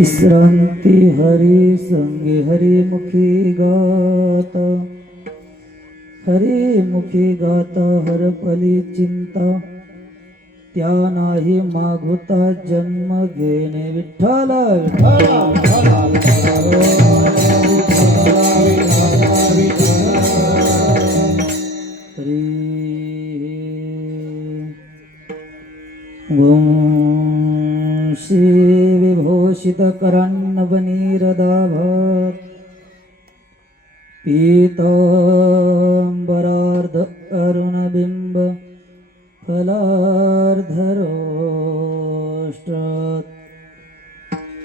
विश्रांती हरि संगे हरिमुखी गाता, हरिमुखी गाता हरपली चिंता, त्या नाही मागुता जन्म घेणे विठ्ठल वंशी विभूषित करान्नवनीरदाभात पीतांबरार्ध अरुणबिंब फलार्धरोष्ट्रात्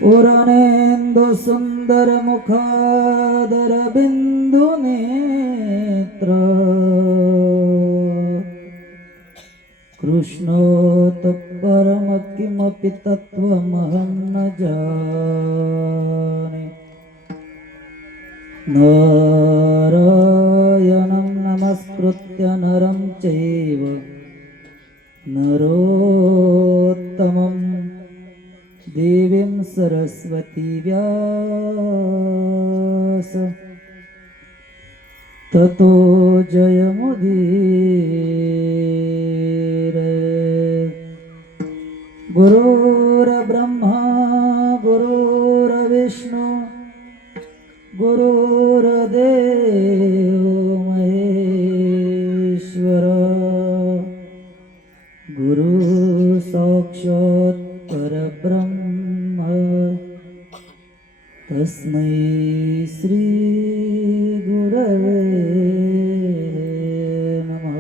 पुराणेन्दु सुंदर मुखादर बिंदु नेत्र कृष्णोत परम किमपि तत्त्वमहं न जाने। नारायणं नमस्कृत्य नरं चैव नरोत्तमं देवीं सरस्वती व्यास ततो जयमुदीरये। गुरुर्ब्रह्मा गुरुर्विष्णु गुरुर्देवो महेश्वर गुरु साक्षात् परब्रह्म तस्मै श्री गुरवे नमः।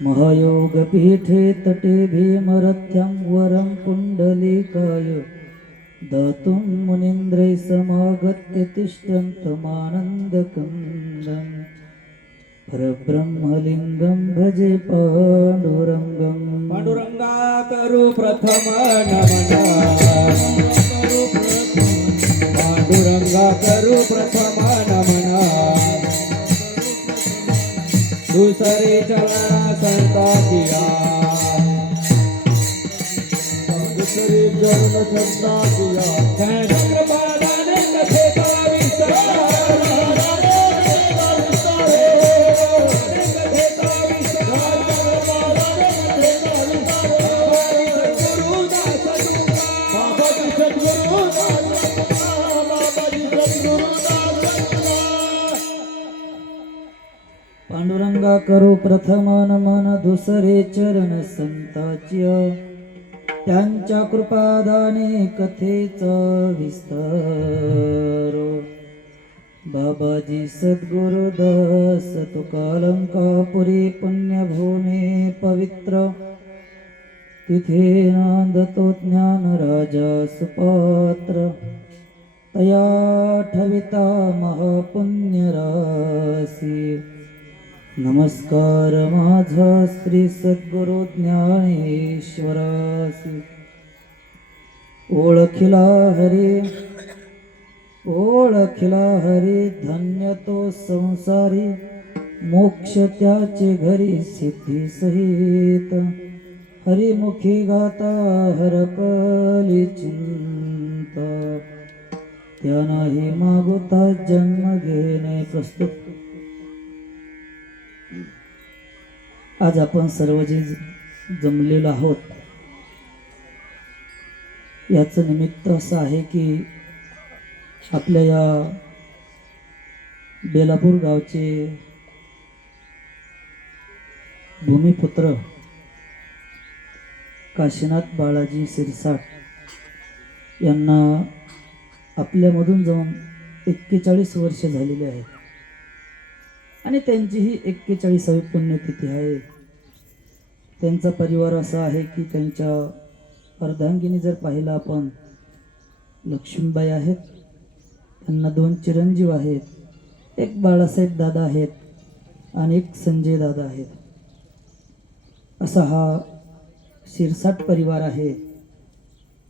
महायोगपीठे तटे भीमरथ्यं वरं कुण्डलिकाय दातुं मुनीन्द्रैः समागत्य तिष्ठन्तमानन्दकन्दं परब्रह्मलिङ्गं भजे पाण्डुरङ्गं। पांडुरंगा करू प्रथम नमन, पांडुरंगा करू प्रथम नमन, दुसरे चरणा संता किया, दुसरे चरण संता किया, चंद्रपादाने कथे कला विस्तार, पांडुरंगा करू प्रथम नमन, दुसरे चरण संताच्या, त्यांच्या कृपादाने कथेचा विस्तार। बाबाजी सद्गुरुदास तुकालंकापुरी पुण्यभूमी पवित्र, तिथे नांदतो ज्ञान राजा सुपात्र, तया ठविता महापुण्य राशी। नमस्कार माझा श्री सद्गुरु ज्ञानेश्वरासी। ओळखिला हरी ओळखिला हरी धन्य तो संसारी, मोक्ष त्याचे घरी सिद्धी सहित, हरिमुखी गाता हरपली चिंता, त्या नाही मागुता जन्म घेणे प्रस्तुत। आज आपण सर्व जे जमलेलो आहोत याचं निमित्त असं आहे की आपल्या या बेलापूर गावचे भूमिपुत्र काशीनाथ बाळाजी सिरसाट यांना आपल्यामधून जाऊन 41 वर्ष झालेली आहेत आणि त्यांची ही 41वी पुण्यतिथी आहे। त्यांचा परिवार असा आहे की त्यांच्या अर्धांगिनी जर पाहिलं आपण, लक्ष्मीबाई आहेत, त्यांना 2 चिरंजीव आहेत, एक बाळासाहेब दादा आहेत आणि एक संजय दादा आहेत। असा हा शिरसाट परिवार आहे।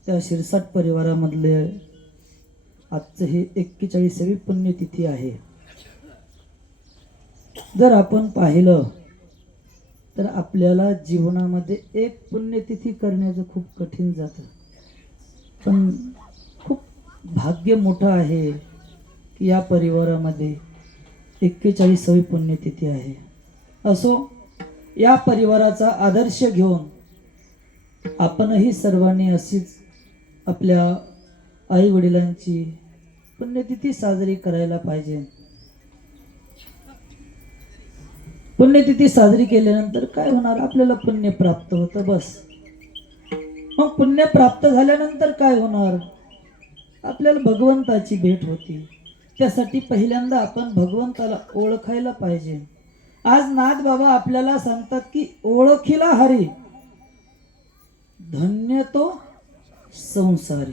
त्या शिरसाट परिवारामधले आजचं ही 41वी पुण्यतिथी आहे। जर आपण पाहिलं तर आपल्याला जीवनामध्ये एक पुण्यतिथी करण्याचं खूप कठीण जातं, पण भाग्य मोठं आहे की या परिवारामध्ये 41वी पुण्यतिथी आहे. असो, या परिवाराचा आदर्श घेऊन आपणही सर्वांनी अशीच आपल्या आई वडिलांची पुण्यतिथी साजरी करायला पाहिजे. पुण्यतिथी साजरी केल्यानंतर काय होणार? आपल्याला पुण्य प्राप्त होतं, बस. मग पुण्य प्राप्त झाल्यानंतर काय होणार? आपल्याला भगवंताची भेट होती. त्यासाठी पहिल्यांदा आपण भगवंताला ओळखायला पाहिजे. आज नाथ बाबा आपल्याला सांगतात की ओळखीला हरी धन्य तो संसारी.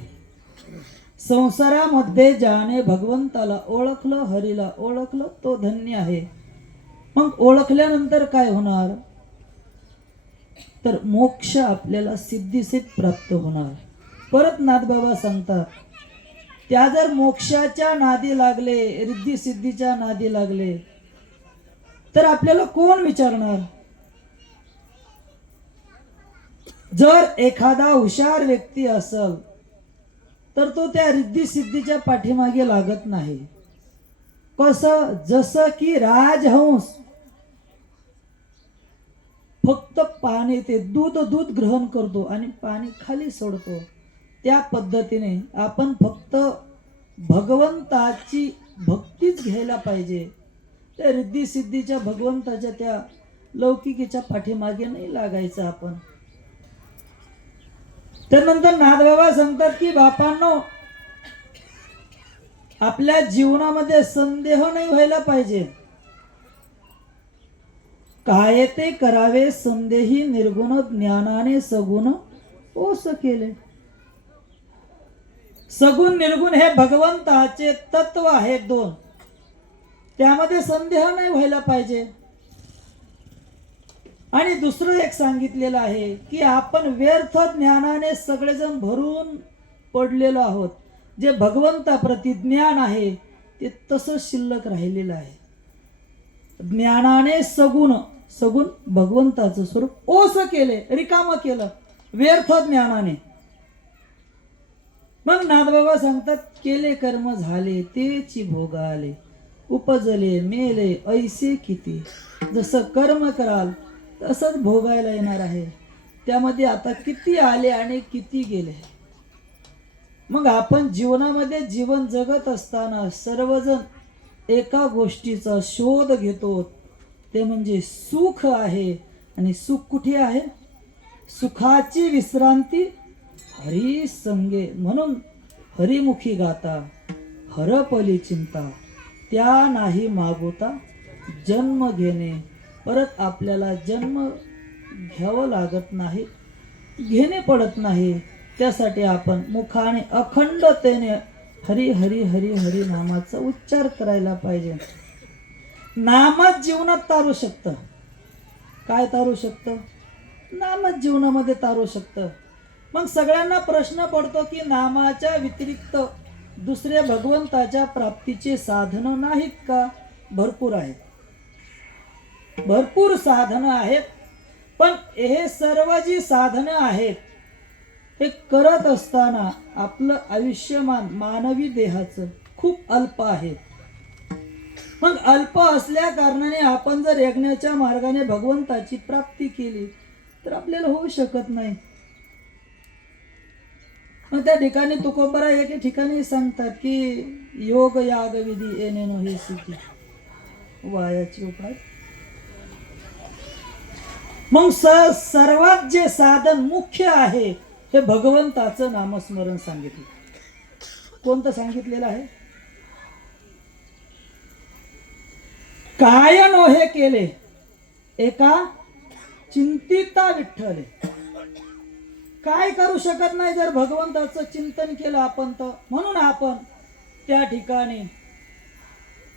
संसारामध्ये ज्याने भगवंताला ओळखलं, हरीला ओळखलं, तो धन्य आहे. मग ओळखल्यानंतर काय होणार? तर मोक्ष आपल्याला सिद्धिसिद्ध प्राप्त होणार. परत नाथबाबा सांगतात, त्या जर मोक्षाच्या नादी लागले, रिद्धी सिद्धीच्या नादी लागले, तर आपल्याला कोण विचारणार? जर एखादा हुशार व्यक्ती असेल तर तो त्या रिद्धी सिद्धीच्या पाठीमागे लागत नाही. कसं? जसं की राजहंस फक्त पाणी, ते दूध ग्रहण करतो आणि पाणी खाली सोडतो, त्या पद्धतीने आपण फक्त भगवंताची भक्तीच घ्यायला पाहिजे. त्या रिद्धी सिद्धीच्या भगवंताच्या त्या लौकिकीच्या पाठीमागे नाही लागायचं आपण. त्यानंतर नाथबाबा सांगतात की बापांनो, आपल्या जीवनामध्ये संदेह नाही व्हायला पाहिजे. काय ते करावे संदेही निर्गुण, ज्ञानाने सगुण ओस केले. सगुण निर्गुण हे भगवंताचे तत्व आहेत दोन, त्यामध्ये संदेह नाही व्हायला पाहिजे. आणि दुसरं एक सांगितलेलं आहे की आपण व्यर्थ ज्ञानाने सगळेजण भरून पडलेलो आहोत. जे भगवंताप्रती ज्ञान आहे ते तसंच शिल्लक राहिलेलं आहे. ज्ञानाने सगुण, सगुण भगवंताचं स्वरूप ओस केले, रिकामं केलं व्यर्थ ज्ञानाने. मग नाथबाबा सांगतात, केले कर्म झाले तेची भोगाले, उपजले मेले ऐसे किती. जसं कर्म कराल तसंच भोगायला येणार आहे. त्यामध्ये आता किती आले आणि किती गेले. मग आपण जीवनामध्ये जीवन जगत असताना सर्वजण एका गोष्टीचा शोध घेतो, ते म्हणजे सुख आहे. आणि सुख कुठे आहे? सुखाची विश्रांती हरी संगे, म्हणून हरिमुखी गाता हरपली चिंता, त्या नाही मागोता जन्म घेणे. परत आपल्याला जन्म घ्यावं लागत नाही, घेणे पडत नाही. त्यासाठी आपण मुखाने अखंडतेने हरी हरी हरी हरी नामाचा उच्चार करायला पाहिजे. नामच जीवनात तारू शकतं. काय तारू शकतं? नामच जीवनामध्ये तारू शकतं. मग सगळ्यांना प्रश्न पडतो की नामाच्या व्यतिरिक्त दुसरे भगवंताच्या प्राप्तीचे साधनं नाहीत का? भरपूर आहेत, भरपूर साधनं आहेत. पण हे सर्व जी साधनं आहेत हे करत असताना आपलं आयुष्यमान मानवी देहाचं खूप अल्प आहे. मग अल्प असल्या कारणाने आपण जर यज्ञाच्या मार्गाने भगवंताची प्राप्ती केली तर आपल्याला होऊ शकत नाही. मग त्या ठिकाणी तुकोबरा एके ठिकाणी सांगतात की योग याग विधी येणे नो हे सिद्धी वायाची उपाय. मग सर्वात जे साधन मुख्य आहे हे भगवंताचं नामस्मरण सांगितलं. कोणतं सांगितलेलं आहे? काय नोहे केले एका चिंतिता विठ्ठले. काय करू शकत नाही जर भगवंताचं चिंतन केलं आपण तर. म्हणून आपण त्या ठिकाणी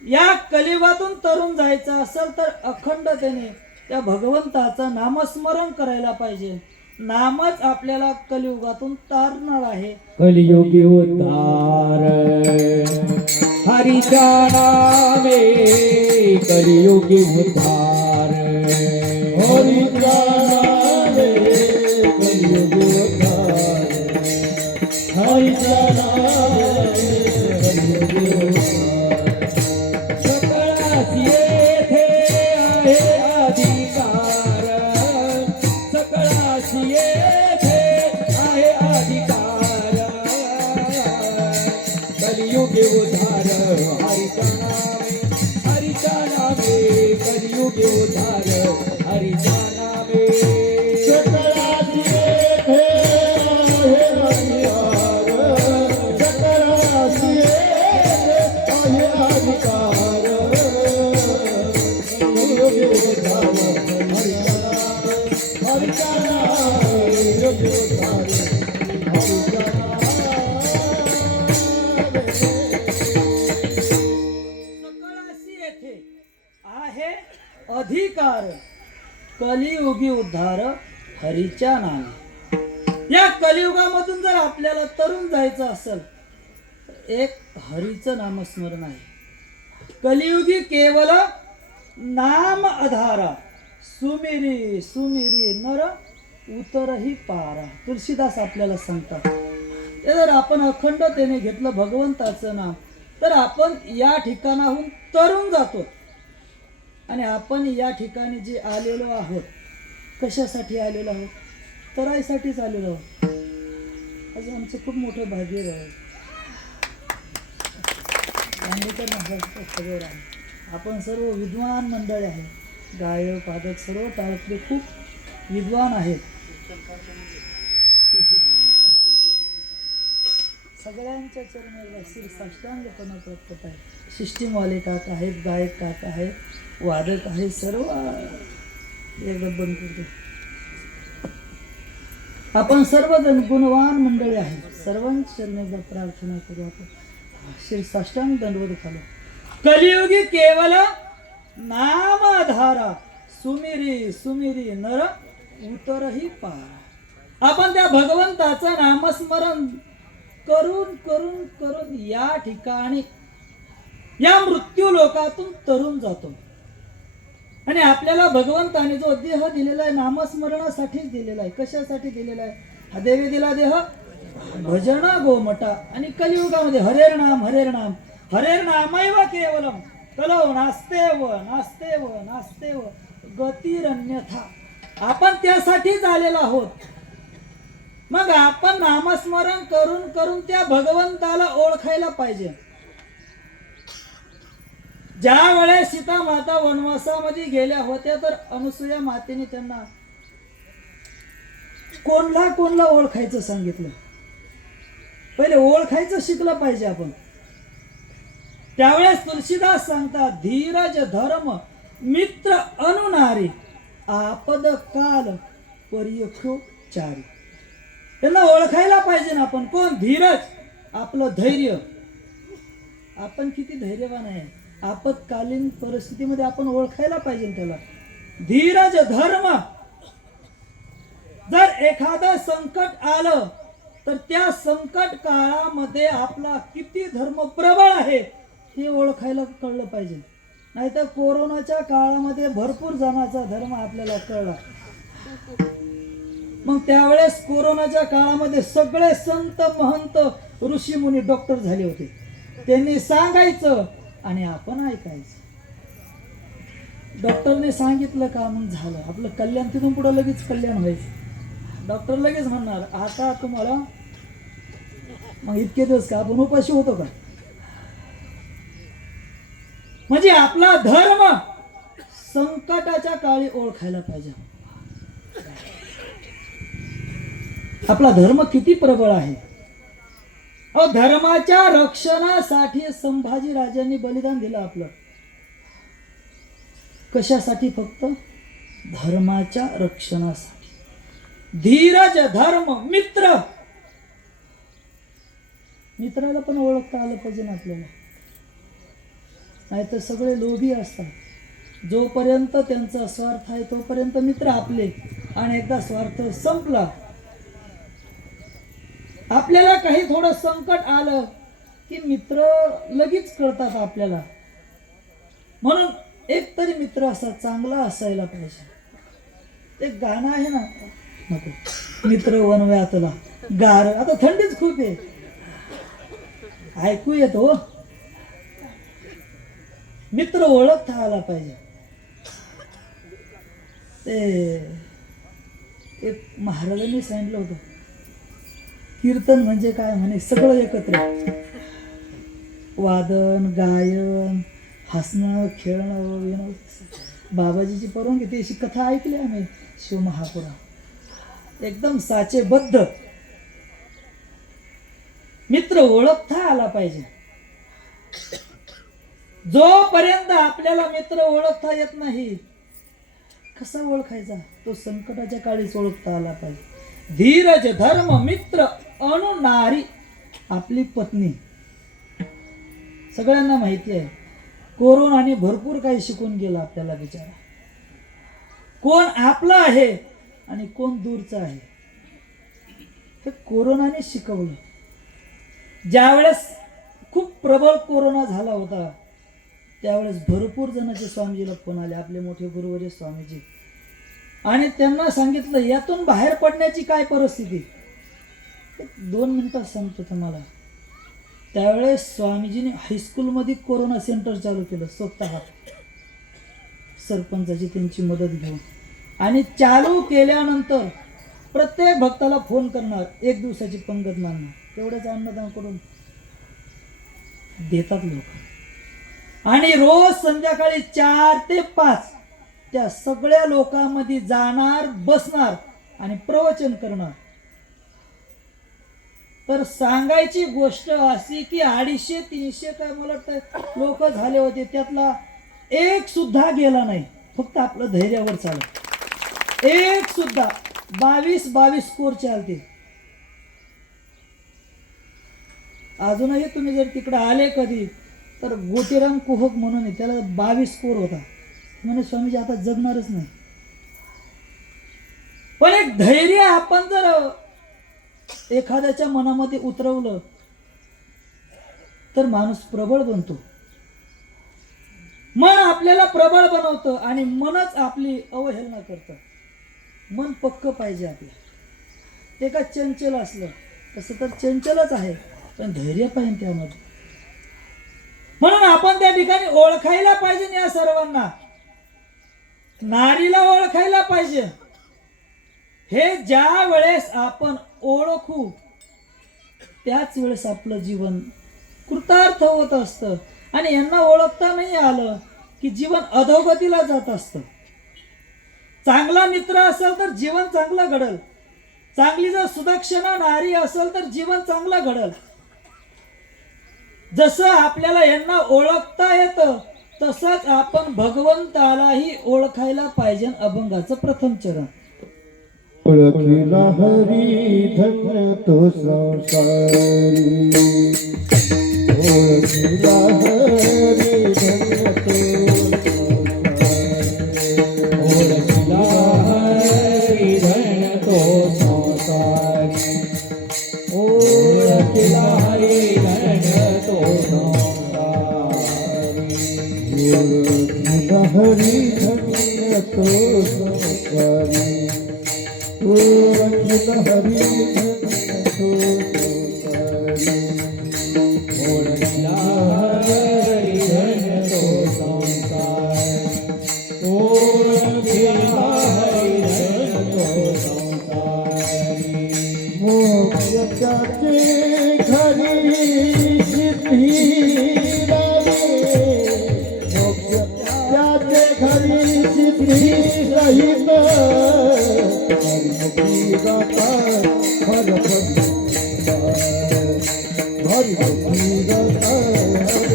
या कलियुगातून तरुण जायचं असेल तर अखंडतेने त्या भगवंताचं नामस्मरण करायला पाहिजे. नामच आपल्याला कलियुगातून तारणार आहे. कलियुगी उद्धार हरीच्या नामे, कलियुगी उद्धार हरीच्या नामे, कलियुगी उद्धार हरीच्या नामे. सकळास येथे आहे अधिकार, सकळास येथे आहे अधिकार, कलियुगे उद्धार हरिच्या नामे, हरिच्या नामे, कलियुगे उद्धार हरिच्या नामे. सकळास येथे आहे अधिकार, सकळास येथे आहे अधिकार, कलियुगे उद्धार हरिच्या नामे, हरिच्या नामे, कलियुगे उद्धार हरिच्या सकळासी येथे आहे अधिकार, कलियुगी उद्धार हरीच्या नामे. या कलियुगामधून जर आपल्याला तरुण जायचं असेल तर एक हरीचं नामस्मरण आहे. कलियुगी केवल नाम आधारा, सुमिरी सुमिरी नर उतरही पारा. तुलसीदास आपल्याला सांगतात. ते जर आपण अखंडतेने घेतलं भगवंताचं नाम तर आपण या ठिकाणाहून तरुण जातो. आणि आपण या ठिकाणी जे आलेलो आहोत, कशासाठी आलेलो आहोत? तराईसाठीच आलेलो आहोत. आज आमचं खूप मोठं भाग्य आहे. सगळे आपण सर्व विद्वान मंडळी आहे, गायक वादक सर्व टाळकले खूप विद्वान आहेत. सगळ्यांच्या चरणी श्री साष्टांगपणा प्रकट आहे. सिस्टीमवाले काका आहेत, गायक काका आहेत, वादक आहेत, सर्व एकदा बंद करतो. आपण सर्वजण गुणवान मंडळी आहेत. सर्वांच्या चरणी एकदा प्रार्थना करू आपण. श्री साष्टांग दंडवत घालू. कलियुगी केवल नाम आधारा, सुमिरी सुमिरी नर उतरही पारा. आपण त्या भगवंताचं नामस्मरण करून करून करून या ठिकाणी या मृत्यू लोकातून तरुण जातो. आणि आपल्याला भगवंताने जो देह दिलेला आहे नामस्मरणासाठीच दिलेला आहे. कशासाठी दिलेला आहे? हा देवी दिला देह भजन गोमटा. आणि कलियुगामध्ये हरेर नाम हरेर नाम हरेर नामैव केवलम कलौ नास्तेव नास्तेव नास्तेव गतिरन्यथा. आपण त्यासाठीच आलेलो आहोत. मग आपण नामस्मरण करून करून त्या भगवंताला ओळखायला पाहिजे. ज्या वेळेस सीता माता वनवासामध्ये गेल्या होत्या तर अनुसूया मातेने त्यांना कोणला ओळखायचं सांगितलं. पहिले ओळखायचं शिकलं पाहिजे आपण. त्यावेळेस तुलसीदास सांगतात, धीरज धर्म मित्र अनुनारी आपद काल परियखो चारी. त्यांना ओळखायला पाहिजे ना आपण. कोण? धीरज, आपलं धैर्य. आपण किती धैर्यवान आहे. आपत्कालीन परिस्थितीमध्ये आपण ओळखायला पाहिजे त्याला. धीरज धर्म. जर एखादं संकट आलं तर त्या संकट काळामध्ये आपला किती धर्म प्रबळ आहे हे ओळखायला कळलं पाहिजे. नाहीतर कोरोनाच्या काळामध्ये भरपूर जणांचा धर्म आपल्याला कळला. मग त्यावेळेस कोरोनाच्या काळामध्ये सगळे संत महंत ऋषी मुनी डॉक्टर झाले होते. त्यांनी सांगायचं आणि आपण ऐकायचं. डॉक्टरने सांगितलं का मग झालं आपलं कल्याण. तिथून पुढे लगेच कल्याण व्हायचं. डॉक्टर लगेच म्हणणार आता तुम्हाला. मग इतके दिवस का आपण उपाशी होतो का? म्हणजे आपला धर्म संकटाच्या काळी ओळखायला पाहिजे. आपला धर्म किती प्रबळ आहे. धर्माच्या रक्षणासाठी संभाजी राजांनी बलिदान दिलं आपलं. कशासाठी? फक्त धर्माच्या रक्षणासाठी. धीरज धर्म मित्र. मित्राला पण ओळखता आलं पाहिजे ना आपल्याला. नाही तर सगळे लोभी असतात. जोपर्यंत त्यांचा स्वार्थ आहे तोपर्यंत मित्र आपले. आणि एकदा स्वार्थ संपला, आपल्याला काही थोडं संकट आलं की मित्र लगेच कळतात आपल्याला. म्हणून एक तरी मित्र असा चांगला असायला पाहिजे. एक गाणं आहे ना, नको मित्र वनव्यातला गार. आता थंडीच खूप आहे, ऐकू येतो. मित्र ओळखता आला पाहिजे. ते एक महाराजांनी सांगितलं होतं, कीर्तन म्हणजे काय म्हणे, सगळं एकत्र, वादन गायन हसणं खेळणं विनोद. बाबाजीची परवानगी ती अशी कथा ऐकली आम्ही शिवमहापुरात, एकदम साचेबद्ध. मित्र ओळखता आला पाहिजे. जोपर्यंत आपल्याला मित्र ओळखता येत नाही, कसा ओळखायचा, तो संकटाच्या काळीच ओळखता आला पाहिजे. धीरज धर्म मित्र अनु नारी, आपली पत्नी. सगळ्यांना माहिती आहे कोरोनाने भरपूर काही शिकून गेला आपल्याला बिचारा. कोण आपला आहे आणि कोण दूरचा आहे हे कोरोनाने शिकवलं. ज्यावेळेस खूप प्रबळ कोरोना झाला होता त्यावेळेस भरपूर जणांचे स्वामीजीला फोन आले, आपले मोठे गुरुवर्य स्वामीजी, आणि त्यांना सांगितलं यातून बाहेर पडण्याची काय परिस्थिती. 2 मिनिटात सांगतो तुम्हाला. त्यावेळेस स्वामीजीने हायस्कूलमध्ये कोरोना सेंटर चालू केलं स्वतः, सरपंचाची त्यांची मदत घेऊन. आणि चालू केल्यानंतर प्रत्येक भक्ताला फोन करणार, 1 दिवसाची पंगत मानणार. तेवढ्याच अन्नदान करून देतात लोक. आणि रोज संध्याकाळी 4 ते 5 त्या सगळ्या लोकांमध्ये जाणार, बसणार आणि प्रवचन करणार. तर सांगायची गोष्ट अशी की 250-300 काय मला वाटतं लोक झाले होते, त्यातला एक सुद्धा गेला नाही. फक्त आपलं धैर्यावर चालत. एक सुद्धा 22 स्कोर चालते. अजूनही तुम्ही जर तिकडे आले कधी तर गोटीराम कुहक म्हणून आहे, त्याला 22 स्कोर होता. म्हणे स्वामीजी आता जगणारच नाही. पण एक धैर्य आपण जर एखाद्याच्या मनामध्ये उतरवलं तर माणूस प्रबळ बनतो. मन आपल्याला प्रबळ बनवतं आणि मनच आपली अवहेलना करतं. मन पक्क पाहिजे आपलं. ते का चंचल असलं तसं तर चंचलच आहे, पण धैर्य पाहिजे त्यामध्ये. म्हणून आपण त्या ठिकाणी ओळखायला पाहिजे या सर्वांना. नारीला ओळखायला पाहिजे. हे ज्या वेळेस आपण ओळखू त्याच वेळेस आपलं जीवन कृतार्थ होत असतं. आणि यांना ओळखता नाही आलं की जीवन अधोगतीला जात असतं. चांगला मित्र असेल तर जीवन चांगलं घडल. चांगली जर सुदक्षिणा नारी असेल तर जीवन चांगलं घडल. जसं आपल्याला यांना ओळखता येतं तसंच आपण भगवंतालाही ओळखायला पाहिजे. अभंगाचं प्रथम चरण. ओळखीला हरी धन्य तो संसारी, ओळखीला हरी धन्य तो संसारी, ओळखीला हरी धन्य तो संसारी, ओळखीला हरी धन्य तो संसारी, ओळखीला हरी धन्य तो संसारी, ओळखीला हरी धन्य तो संसारी, ओळखीला हरी धन्य तो संसारी, ओळखीला हरी धन्य तो संसारी. मोक्षाचे घरी सिद्धी लावे, मोक्षाचे घरी सिद्धी सहित हरी गाता हर हरी गाता हर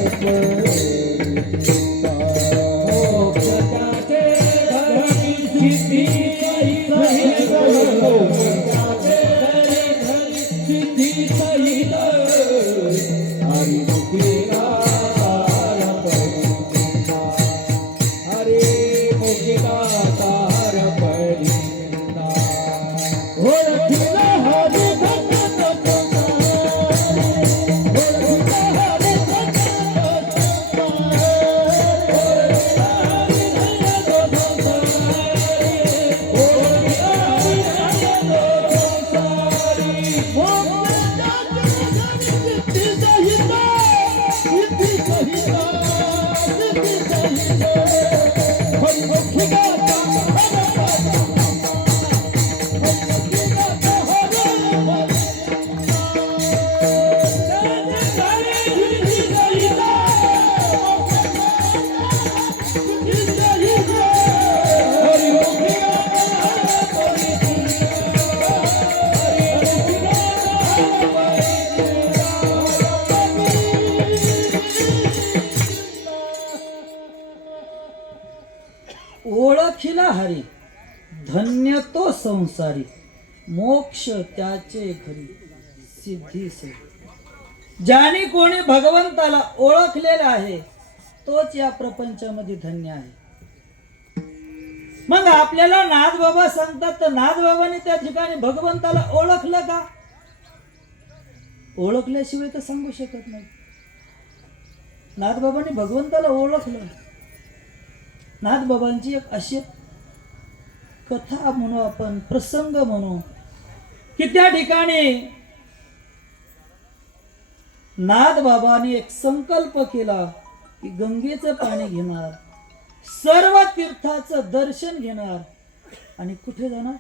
मोक्षाचे घरी सिद्धी सहित, मोक्षाचे घरी सिद्धी सहित हरी गाता हरे मुखी गाता हर परिंदा. ओळखीला हरी धन्य तो संसारी, ओळखीला हरी धन्य तो संसारी, ओळखीला हरी धन्य तो संसारी, ओळखीला हरी धन्य तो संसारी. मोक्षाचे घरी सिद्धी सहित, सिद्धी सहित, सिद्धी संसारी मोक्ष त्याचे घरी सिद्धीस. ज्याने कोणी भगवंताला ओळखलेला आहे तोच या प्रपंचामध्ये धन्य आहे. मग आपल्याला नाथबाबा सांगतात तर नाथबाबांनी त्या ठिकाणी भगवंताला ओळखलं का? ओळखल्याशिवाय तर सांगू शकत नाही. नाथबाबांनी भगवंताला ओळखलं. नाथबाबांची एक अशी कथा म्हणू आपण, प्रसंग म्हणू, की त्या ठिकाणी नाथबाबांनी एक संकल्प केला की गंगेचं पाणी घेणार, सर्व तीर्थाचं दर्शन घेणार आणि कुठे जाणार?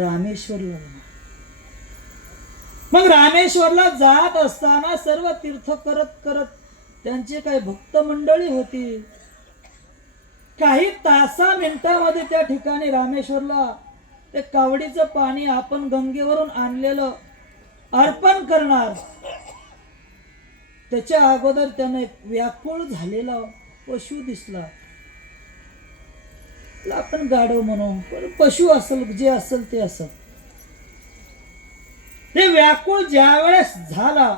रामेश्वरला जाणार. मग रामेश्वरला जात असताना सर्व तीर्थ करत करत त्यांचे काही भक्त मंडळी होती. काही तासा मिनिटामध्ये त्या ठिकाणी रामेश्वरला ते कावडीचं पाणी आपण गंगेवरून आणलेलं अर्पण करणार. त्याच्या अगोदर त्याने एक व्याकुळ झालेला पशु दिसला. आपण गाढव म्हणू, पण पशु असेल, जे असेल ते असेल. ते व्याकुळ ज्या वेळेस झाला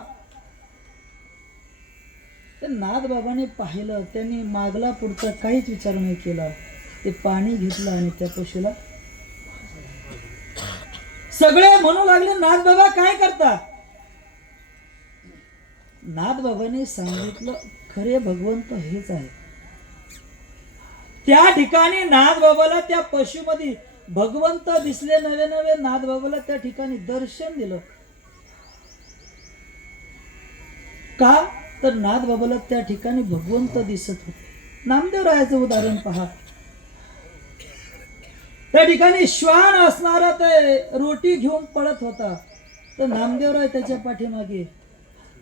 ते नाथबाबांनी पाहिलं. त्यांनी मागला पुढचा काहीच विचार नाही केला. ते पाणी घेतलं आणि त्या पशुला. सगळे म्हणू लागले नाथबाबा काय करता? नाथबाबांनी सांगितलं खरे भगवंत हेच आहे. त्या ठिकाणी नाथबाबाला त्या पशुमध्ये भगवंत दिसले. नवे नवे नाथबाबाला त्या ठिकाणी दर्शन दिलं. का तर नाथबाबाला त्या ठिकाणी भगवंत दिसत होते. नामदेवरायाचं उदाहरण पहा. त्या ठिकाणी श्वान असणारा ते रोटी घेऊन पळत होता, तर नामदेवराय त्याच्या पाठीमागे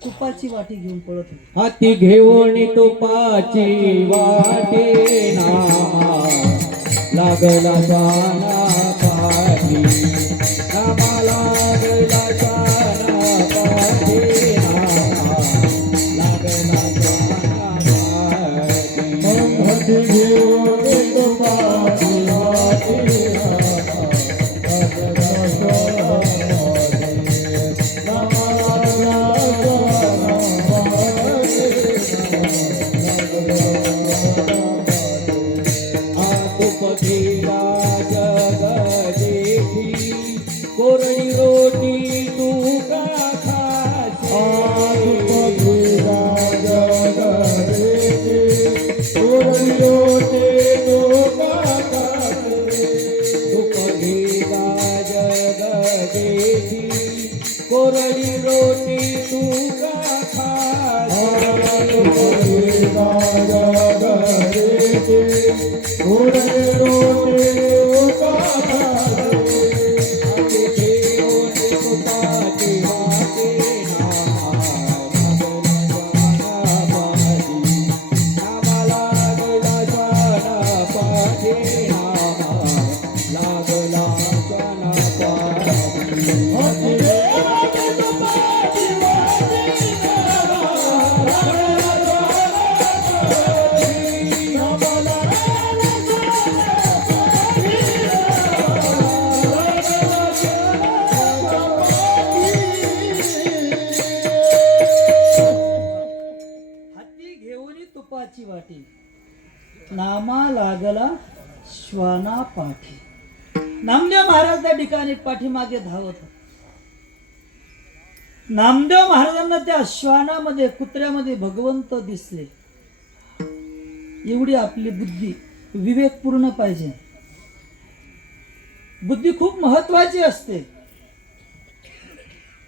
तुपाची वाटी घेऊन पळत होते. हाती घेऊन तुपाची वाटी नामा लागला जाना पाठी, नामा लागला जाना पाठी, नामा लागला जाना पाठी. हाती घेऊन तुपाची वाटी कोरडी रोटी तू का खाशी, कोरडी रोटी तू का खाशी, तुपगीला जगदेशी कोरडी रोटी तू का खाशी, तुपगीला जगदेशी कोरडी रोटी तू का खाशी. तुपाची वाटी नामा लागला श्वाना पाठी. नामदेव महाराज त्या ठिकाणी पाठीमागे धावत. नामदेव महाराजांना त्या श्वानामध्ये, कुत्र्यामध्ये भगवंत दिसले. एवढी आपली बुद्धी विवेकपूर्ण पाहिजे. बुद्धी खूप महत्वाची असते.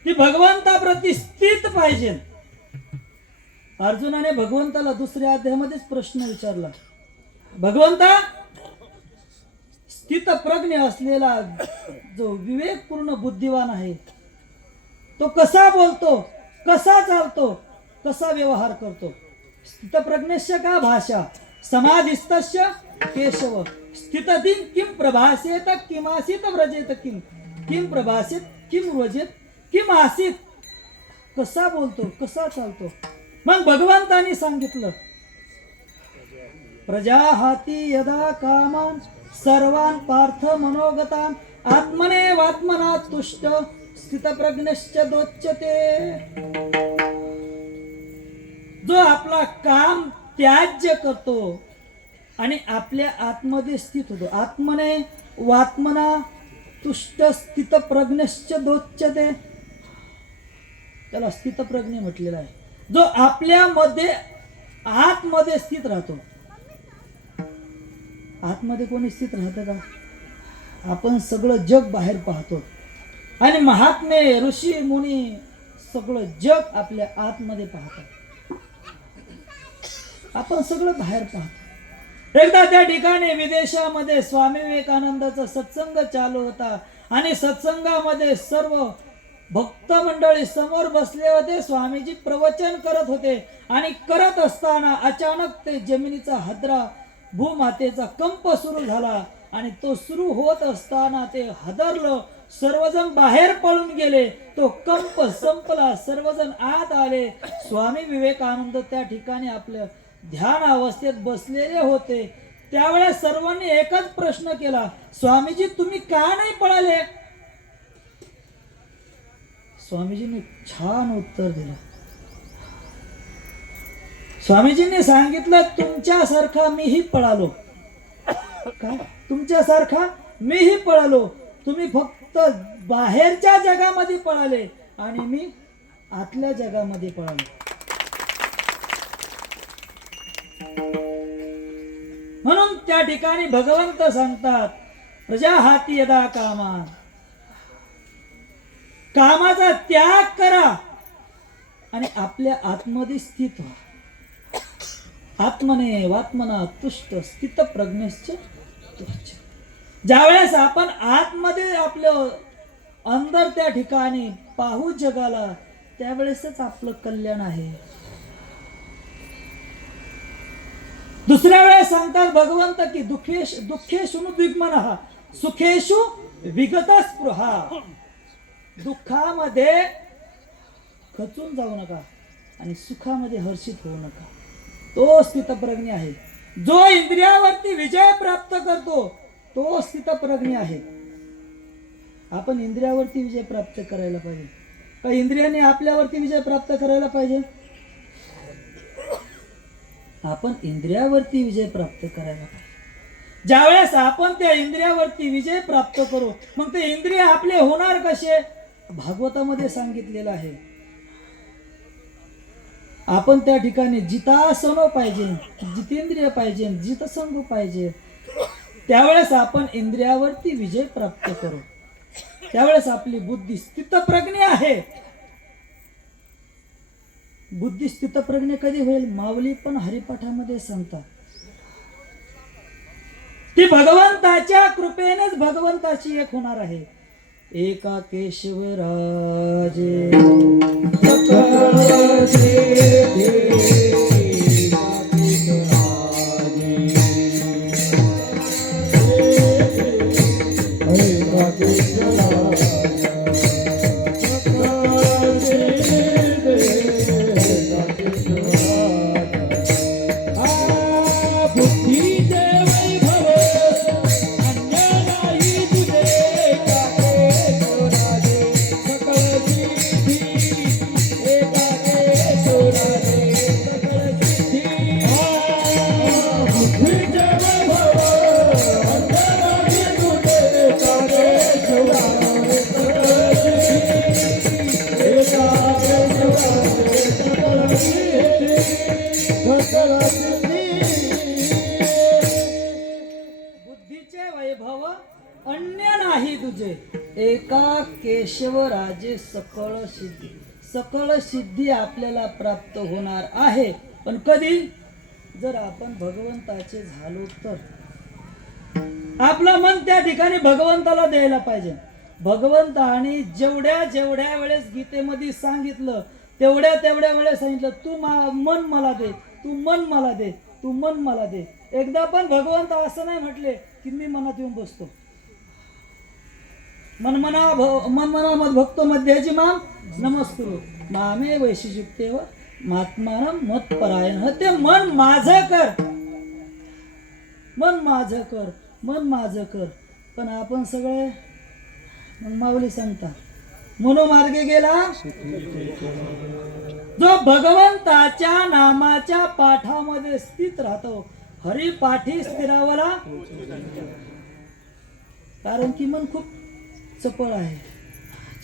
ती भगवंताप्रती स्थित पाहिजे. अर्जुनाने भगवंताला दुसऱ्या अध्यायामध्येच प्रश्न विचारला. भगवंता, स्थित प्रज्ञ असलेला जो विवेकपूर्ण बुद्धिवान आहे तो कसा बोलतो, कसा चालतो, कसा व्यवहार करतो? स्थितप्रज्ञस्य का भाषा समाधिस्तस्य केशव, स्थितधीन किम प्रभासेत किमासीत व्रजेत, किम किम प्रभासेत किम व्रजेत किम आसीत. कसा बोलतो, कसा चालतो? मग भगवंतांनी सांगितलं, प्रजा हाती यदा कामान सर्वान पार्थ मनोगतान आत्मने वात्मना तुष्ट स्थितप्रज्ञश्च दोच्यते. जो आपला काम त्याज्य करतो आणि आपल्या आत्ममध्ये स्थित होतो. आत्मने वात्मना तुष्ट स्थितप्रज्ञश्च दोच्यते. त्याला स्थितप्रज्ञ म्हटलेलं आहे. जो आपल्यामध्ये आतमध्ये स्थित राहतो. आतमध्ये कोणी स्थित राहतं का? आपण सगळं जग बाहेर पाहतो आणि महात्मे ऋषी मुनी सगळं जग आपल्या आतमध्ये पाहतात. आपण सगळं बाहेर पाहतो. एकदा त्या ठिकाणी विदेशामध्ये स्वामी विवेकानंदाचा सत्संग चालू होता आणि सत्संगामध्ये सर्व भक्त मंडळी समोर बसले होते. स्वामीजी प्रवचन करत होते आणि करत असताना अचानक ते जमिनीचा हादरा, भूमातेचा कंप सुरू झाला आणि तो सुरू होत असताना ते हादरलं. सर्वजण बाहेर पळून गेले. तो कंप संपला. सर्वजण आत आले. स्वामी विवेकानंद त्या ठिकाणी आपल्या ध्यान अवस्थेत बसलेले होते. त्यावेळेस सर्वांनी एकच प्रश्न केला, स्वामीजी तुम्ही का नाही पळाले? स्वामीजींनी छान उत्तर दिलं. स्वामीजींनी सांगितलं तुमच्यासारखा मीही पळालो. काय? तुमच्यासारखा मीही पळालो. तुम्ही फक्त बाहेरच्या जगामध्ये पळाले आणि मी आतल्या जगामध्ये पळालो. म्हणून त्या ठिकाणी भगवंत सांगतात प्रजा हाती यदा कामा, कामाचा त्याग करा आणि आपल्या आत्ममध्ये स्थित व्हा. आत्मने वात्मना तुष्ट स्थित प्रज्ञश्च तुच्छ. ज्यावेळेस आपण आतमध्ये आपलं अंदर त्या ठिकाणी पाहू जगाला, त्यावेळेसच आपलं कल्याण आहे. दुसऱ्या वेळेस सांगतात भगवंत की दुःखेषु द्विग्मनः सुखेषु विगतस्पृहा. दुःखामध्ये खचून जाऊ नका आणि सुखामध्ये हर्षित होऊ नका. तो स्थितप्रज्ञ आहे. जो इंद्रियावरती विजय प्राप्त करतो तो स्थितप्रज्ञ आहे. आपण इंद्रियावरती विजय प्राप्त करायला पाहिजे का इंद्रियाने आपल्यावरती विजय प्राप्त करायला पाहिजे? आपण इंद्रियावरती विजय प्राप्त करायला पाहिजे. ज्यावेळेस आपण त्या इंद्रियावरती विजय प्राप्त करू, मग ते इंद्रिय आपले होणार कसे? भागवतामध्ये सांगितलेलं आहे. आपण त्या ठिकाणी जितासनो पाहिजे, जितेंद्रिय पाहिजे, जितसंग पाहिजे. त्यावेळेस आपण इंद्रियावरती विजय प्राप्त करू. त्यावेळेस आपली बुद्धी स्थितप्रज्ञ आहे. बुद्धी स्थितप्रज्ञ कधी होईल? माऊली पण हरिपाठामध्ये सांगतात. ती भगवंताच्या कृपेनेच भगवंताची एक होणार आहे. एका केशवराजे बुद्धीचे वैभव अन्य नाही तुझे. एका केशवराजे सकळ सिद्धी. सकळ सिद्धी आपल्याला प्राप्त होणार आहे. पण कधी? जर आपण भगवंताचे झालो तर. आपलं मन त्या ठिकाणी भगवंताला द्यायला पाहिजे. भगवंताने जेवढ्या वेळेस गीतेमध्ये सांगितलं तेवढ्या वेळेस सांगितलं तू मन मला दे, तू मन मला दे, तू मन मला दे. एकदा पण भगवंत असं नाही म्हटले की मी मनात येऊन बसतो. मनमना मद भक्तो मध्याची माम नमस्कुरु मामे वैशिष्टतेव महात्मानं मत परायण. ते मन माझं कर, मन माझं कर, मन माझं कर. पण आपण सगळे मग माऊली सांगता मनोमार्गे गेला जो भगवंताच्या नामाच्या पाठामध्ये स्थित राहतो, हरी पाठी स्थिरावला. कारण की मन खूप चपळ आहे.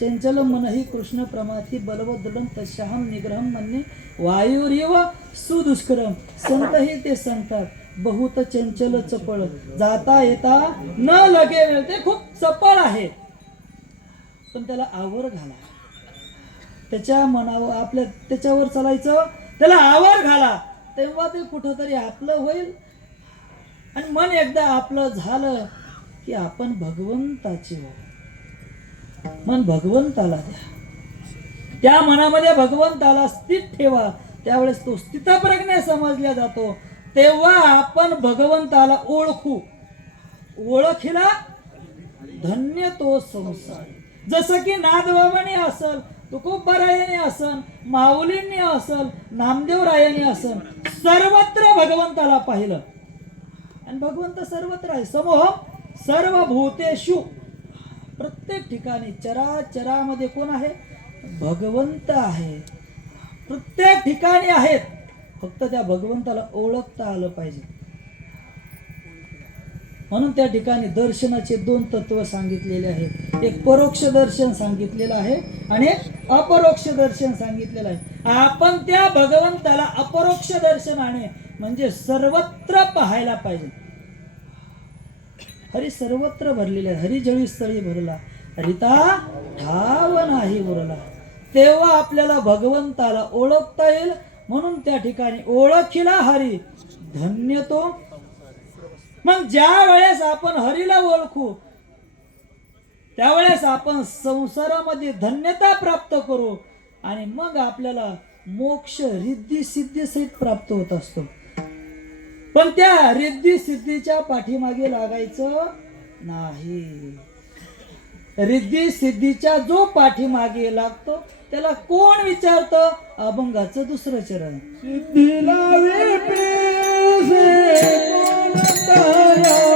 चंचल मन ही कृष्ण प्रमाथी बलवदृढम तस्याहम निग्रहम म्हणणे वायुरिव सुदुष्करम. संतही ते सांगतात बहुत चंचल चपळ जाता येता न लगे वेळ. ते खूप चपळ आहे, पण त्याला आवर घाला. त्याच्या मनावर आपल्या त्याच्यावर चालायचं, त्याला आवर घाला, तेव्हा ते कुठंतरी आपलं होईल. आणि मन एकदा आपलं झालं की आपण भगवंताचे हो. मन भगवंताला द्या, त्या मनामध्ये भगवंताला स्थित ठेवा. त्यावेळेस तो स्थितप्रज्ञ समजला जातो. तेव्हा आपण भगवंताला ओळखू. ओळखीला धन्य तो संसार. जसं की नाथबाबांनी असल, तुकोबारायांनी असल, माऊलींनी असल, नामदेवरायांनी असल, सर्वत्र भगवंताला पाहिलं. आणि भगवंत सर्वत्र आहे. समूह सर्व भूतेषु. प्रत्येक ठिकाणी चराचरामध्ये कोण आहे? भगवंत आहे. प्रत्येक ठिकाणी आहेत. फक्त त्या भगवंताला ओळखता आलं पाहिजे. म्हणून त्या ठिकाणी दर्शनाचे दोन तत्व सांगितलेले आहेत. एक परोक्ष दर्शन सांगितलेलं आहे आणि एक अपरोक्ष दर्शन सांगितलेलं आहे. आपण त्या भगवंताला अपरोक्ष दर्शनाने म्हणजे सर्वत्र पाहायला पाहिजे. हरी सर्वत्र भरलेले आहे. हरी जळी स्थळी भरला, हरिता ठाव नाही उरला. तेव्हा आपल्याला भगवंताला ओळखता येईल. म्हणून त्या ठिकाणी ओळखीला हरी धन्य तो. मग ज्या वेळेस आपण हरीला ओळखू त्यावेळेस आपण संसारामध्ये धन्यता प्राप्त करू आणि मग आपल्याला मोक्ष रिद्धी सिद्धी सहित प्राप्त होत असतो. पण त्या रिद्धी सिद्धीच्या पाठीमागे लागायचं नाही. रिद्धी सिद्धीच्या जो पाठीमागे लागतो त्याला कोण विचारतं? अभंगाचं दुसरं चरण. सिद्धी लावे प्रेसे कोण ताया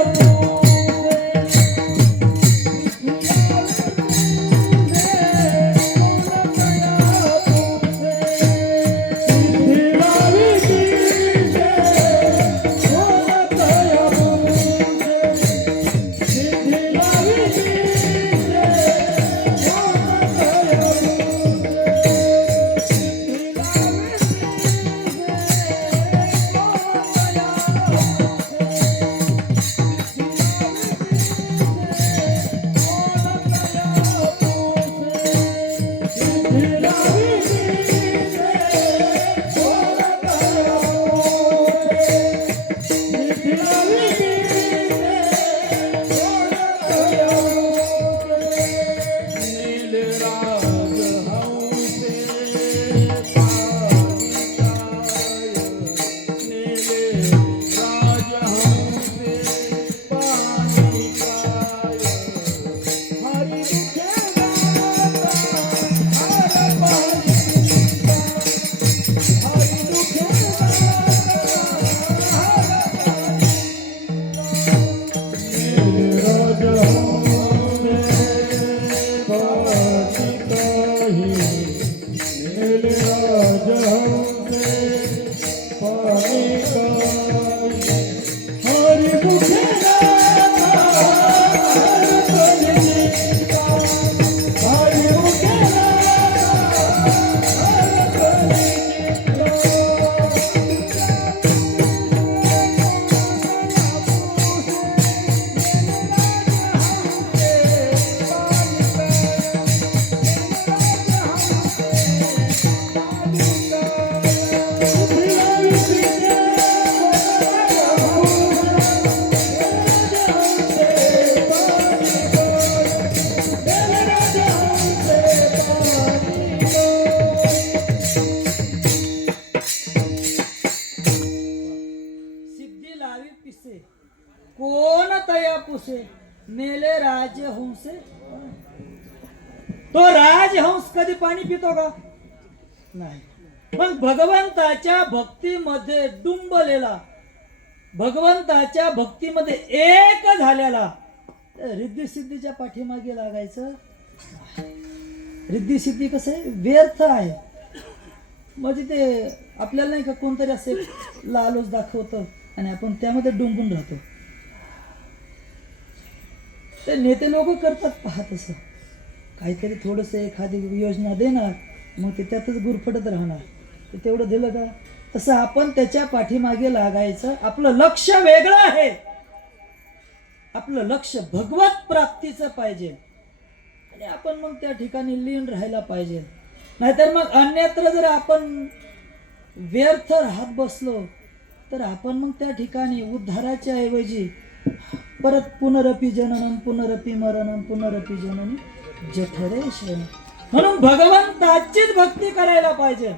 मेले राजहंसे. तो राजहंस कधी पाणी पितो का? नाही. पण भगवंताच्या भक्तीमध्ये डुंबलेला, भगवंताच्या भक्तीमध्ये एक झालेला रिद्धी सिद्धीच्या पाठीमागे लागायचं रिद्धी सिद्धी कसं आहे, व्यर्थ आहे. म्हणजे ते आपल्याला नाही का कोणतरी असे लालच दाखवतं आणि आपण त्यामध्ये डुंबून राहतो. ते नेते लोक करतात पहा तसं, काहीतरी थोडंसं एखादी योजना देणार, मग ते त्यातच गुरफटत राहणार. ते तेवढं दिलं का, तसं आपण त्याच्या पाठीमागे लागायचं. आपलं लक्ष वेगळं आहे, आपलं लक्ष भगवत प्राप्तीचं पाहिजे आणि आपण मग त्या ठिकाणी लीन राहायला पाहिजे. नाहीतर मग अन्यत्र जर आपण व्यर्थ राहत बसलो तर आपण मग त्या ठिकाणी उद्धाराच्या ऐवजी परत पुनरपी जननम पुनरपी मरणम पुनरपी जननी जठरे शयन. म्हणून भगवंताचीच भक्ती करायला पाहिजे,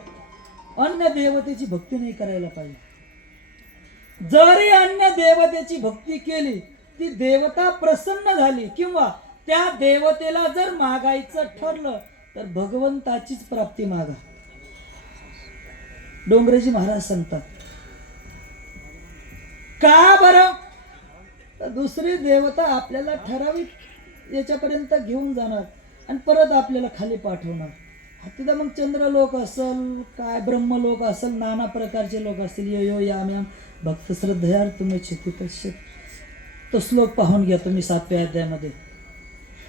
अन्य देवतेची भक्ती नाही करायला पाहिजे. जरी अन्य देवतेची भक्ती केली, ती देवता प्रसन्न झाली किंवा त्या देवतेला जर मागायचं ठरलं तर भगवंताचीच प्राप्ती मागा. डोंगरेजी महाराज सांगतात का बरं, तर दुसरी देवता आपल्याला ठराविक याच्यापर्यंत घेऊन जाणार आणि परत आपल्याला खाली पाठवणार. तिथं मग चंद्रलोक असल, काय ब्रह्मलोक असल, नाना प्रकारचे लोक असतील. यो यो याम याम भक्त श्रद्धयार तुम्ही चितित. तो श्लोक पाहून घ्या तुम्ही 7व्या अध्यायामध्ये.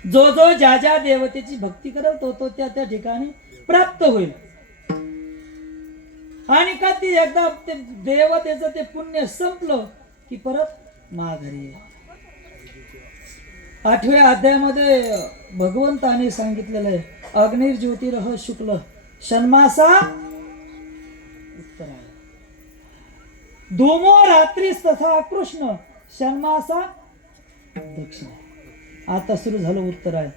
जो जो ज्या ज्या देवतेची भक्ती करेल तो तो त्या त्या ठिकाणी प्राप्त होईल. आणि का ती एकदा ते देवतेचं ते पुण्य संपलं की परत माघारी येईल. 8व्या अध्यायामध्ये भगवंताने सांगितलेलं आहे, अग्निर्ज्योतिरह शुक्ल षण्मासा उत्तरायण धूमो रात्रीस तथा कृष्ण षण्मासा दक्षिण. आता सुरू झालं उत्तरायण.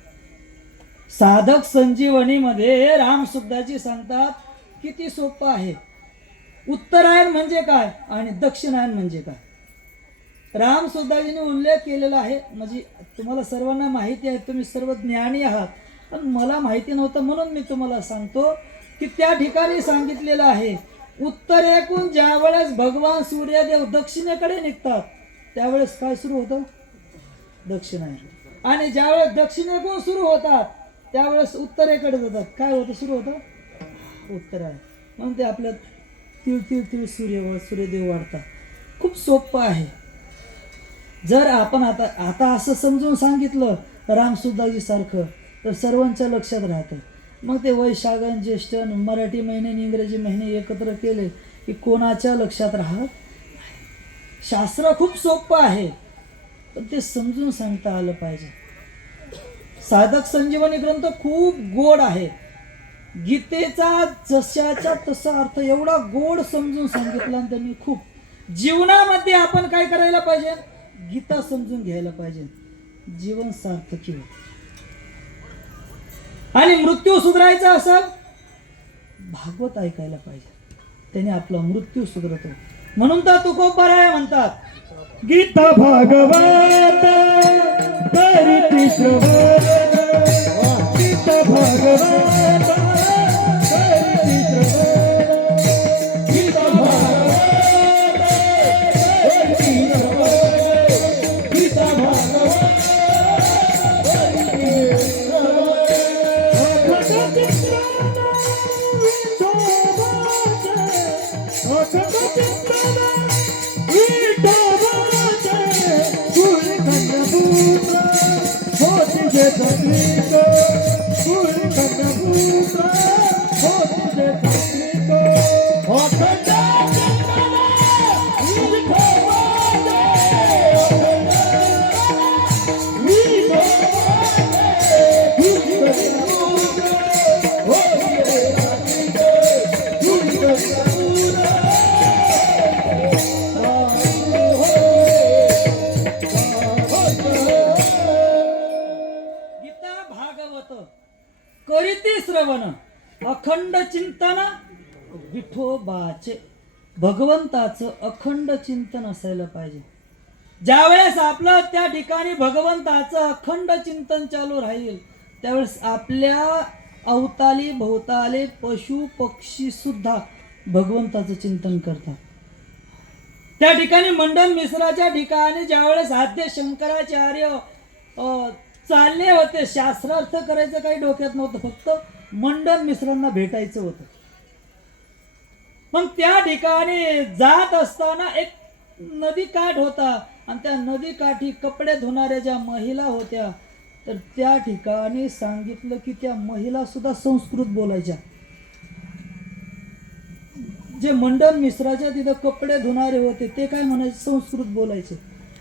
साधक संजीवनीमध्ये राम सुखदाजी सांगतात किती सोपं आहे. उत्तरायण म्हणजे काय आणि दक्षिणायन म्हणजे काय, राम सुखदाजीने उल्लेख केलेला आहे. म्हणजे तुम्हाला सर्वांना माहिती आहे, तुम्ही सर्व ज्ञानी आहात, पण मला माहिती नव्हतं म्हणून मी तुम्हाला सांगतो की त्या ठिकाणी सांगितलेलं आहे, उत्तरेकडून ज्यावेळेस भगवान सूर्यदेव दक्षिणेकडे निघतात त्यावेळेस काय सुरू होतं, दक्षिणायन. आणि ज्यावेळेस दक्षिणेकडून सुरू होतात त्यावेळेस उत्तरेकडे जातात, काय होतं, सुरू होतं उत्तरायण. मग ते आपलं तिळ तिळ तिळ सूर्यदेव वाढतात. खूप सोपं आहे. जर आपण आता असं समजून सांगितलं रामसुद्धाजी सारखं तर सर्वांच्या लक्षात राहतं. मग ते वैशाखन ज्येष्ठ मराठी महिने आणि इंग्रजी महिने एकत्र केले की कोणाच्या लक्षात राहत. शास्त्र खूप सोपं आहे पण ते समजून सांगता आलं पाहिजे. साधक संजीवनी ग्रंथ खूप गोड आहे. गीतेचा जशाचा तसा अर्थ एवढा गोड समजून सांगितला आणि त्यांनी खूप. जीवनामध्ये आपण काय करायला पाहिजे, गीता समजून घ्यायला पाहिजे, जीवन सार्थकी होते. आणि मृत्यू सुधारायचा असेल भागवत ऐकायला पाहिजे, त्याने आपला मृत्यू सुधारतो. म्हणून तर तुकोबाराय म्हणतात, गीता भागवत करीती श्रवण, गीता भागवत करीती श्रवण, गीता भागवत करीती श्रवण, गीता भागवत करीती श्रवण. अखंड चिंतन विठोबाचे, अखंड चिंतन विठोबाचे, गुरुखंडपुत्र होती जे संगीत, गुरुखंडपुत्र होती जे संगीत. अखंड चिंतन विठोबाचे, विठोबाचे, गुरुखंडपुत्र होती जे संगीत, गुरुखंडपुत्र. गीता भागवत करीती श्रवण, अखंड चिंतन विठोबाचे. भगवंताचं अखंड चिंतन असायला पाहिजे. ज्यावेळेस आपलं त्या ठिकाणी भगवंताचं अखंड चिंतन चालू राहील त्यावेळेस आपल्या अवताली भोवताले पशु पक्षी सुद्धा भगवंताचं चिंतन करतात. त्या ठिकाणी मंडन मिश्राच्या ठिकाणी ज्यावेळेस आद्य शंकराचार्य चालले होते, शास्त्रार्थ करायचं काही डोक्यात नव्हतं, फक्त मंडन मिश्रांना भेटायचं होतं. मग त्या ठिकाणी जात असताना एक नदी काठ होता आणि त्या नदी काठी कपडे धुणाऱ्या ज्या महिला होत्या, तर त्या ठिकाणी सांगितलं की त्या महिला सुद्धा संस्कृत बोलायच्या. जे मंडन मिश्राच्या तिथं कपडे धुणारे होते ते काय म्हणायचे, संस्कृत बोलायचे.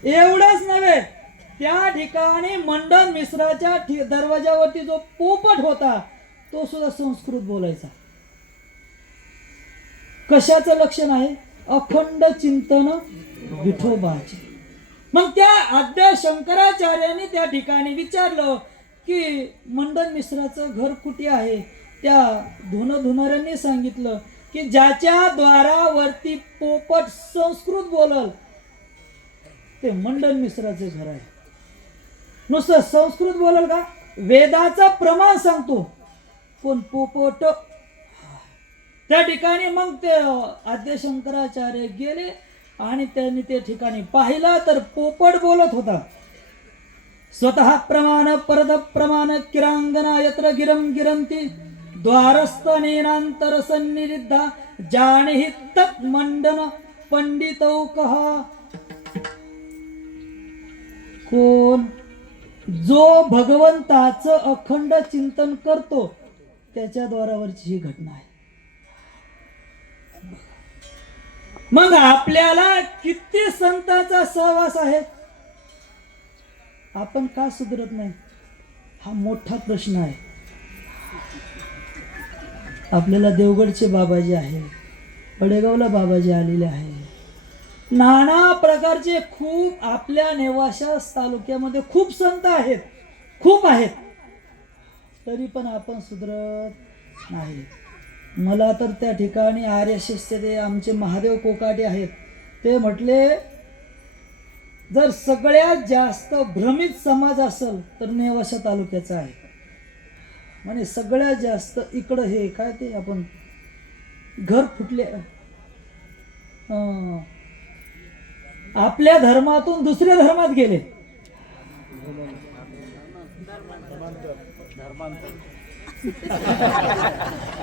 एवढंच नव्हे, त्या ठिकाणी मंडन मिश्राच्या दरवाजावरती जो पोपट होता तो सुद्धा संस्कृत बोलायचा. कशाचं लक्षण आहे, अखंड चिंतन विठोबाचे. मग त्या आद्य शंकराचार्यांनी त्या ठिकाणी विचारलं की मंडन मिश्राचं घर कुठे आहे. त्या धुणाऱ्यांनी सांगितलं की ज्याच्या द्वारावरती पोपट संस्कृत बोलल ते मंडन मिश्राचे घर आहे. नुसतं संस्कृत बोलल का, वेदाचं प्रमाण सांगतो, पण पोपट. त्या ठिकाणी मग ते आद्य शंकराचार्य गेले आणि त्यांनी ते ठिकाणी पाहिलं तर पोपट बोलत होता. स्वतः प्रमाण परद प्रमाण किरांगना यत्र गिरम गिरंती द्वारस्थ नेनांतर सन्निरिद्धा जाणहि तत् मंडन पंडितौ कहा. कोण, जो भगवंताचं अखंड चिंतन करतो त्याच्या द्वारावरची ही घटना आहे. मग आपल्याला किती संतांचा सहवास आहे, आपण का सुधरत नाही, हा मोठा प्रश्न आहे. आपल्याला देवगडचे बाबाजी आहे, पडेगावला बाबाजी आलेले आहे, नाना प्रकारचे खूप आपल्या नेवाशास तालुक्यामध्ये खूप संत आहेत, खूप आहेत, तरी पण आपण सुधरत नाही. मला तर त्या ठिकाणी आर्य शिष्य ते आमचे महादेव कोकाटे आहेत, ते म्हटले जर सगळ्यात जास्त भ्रमित समाज असेल तर नेवासा तालुक्याचा आहे. म्हणजे सगळ्यात जास्त इकडं हे काय ते आपण घर फुटले, आपल्या धर्मातून दुसऱ्या धर्मात गेले.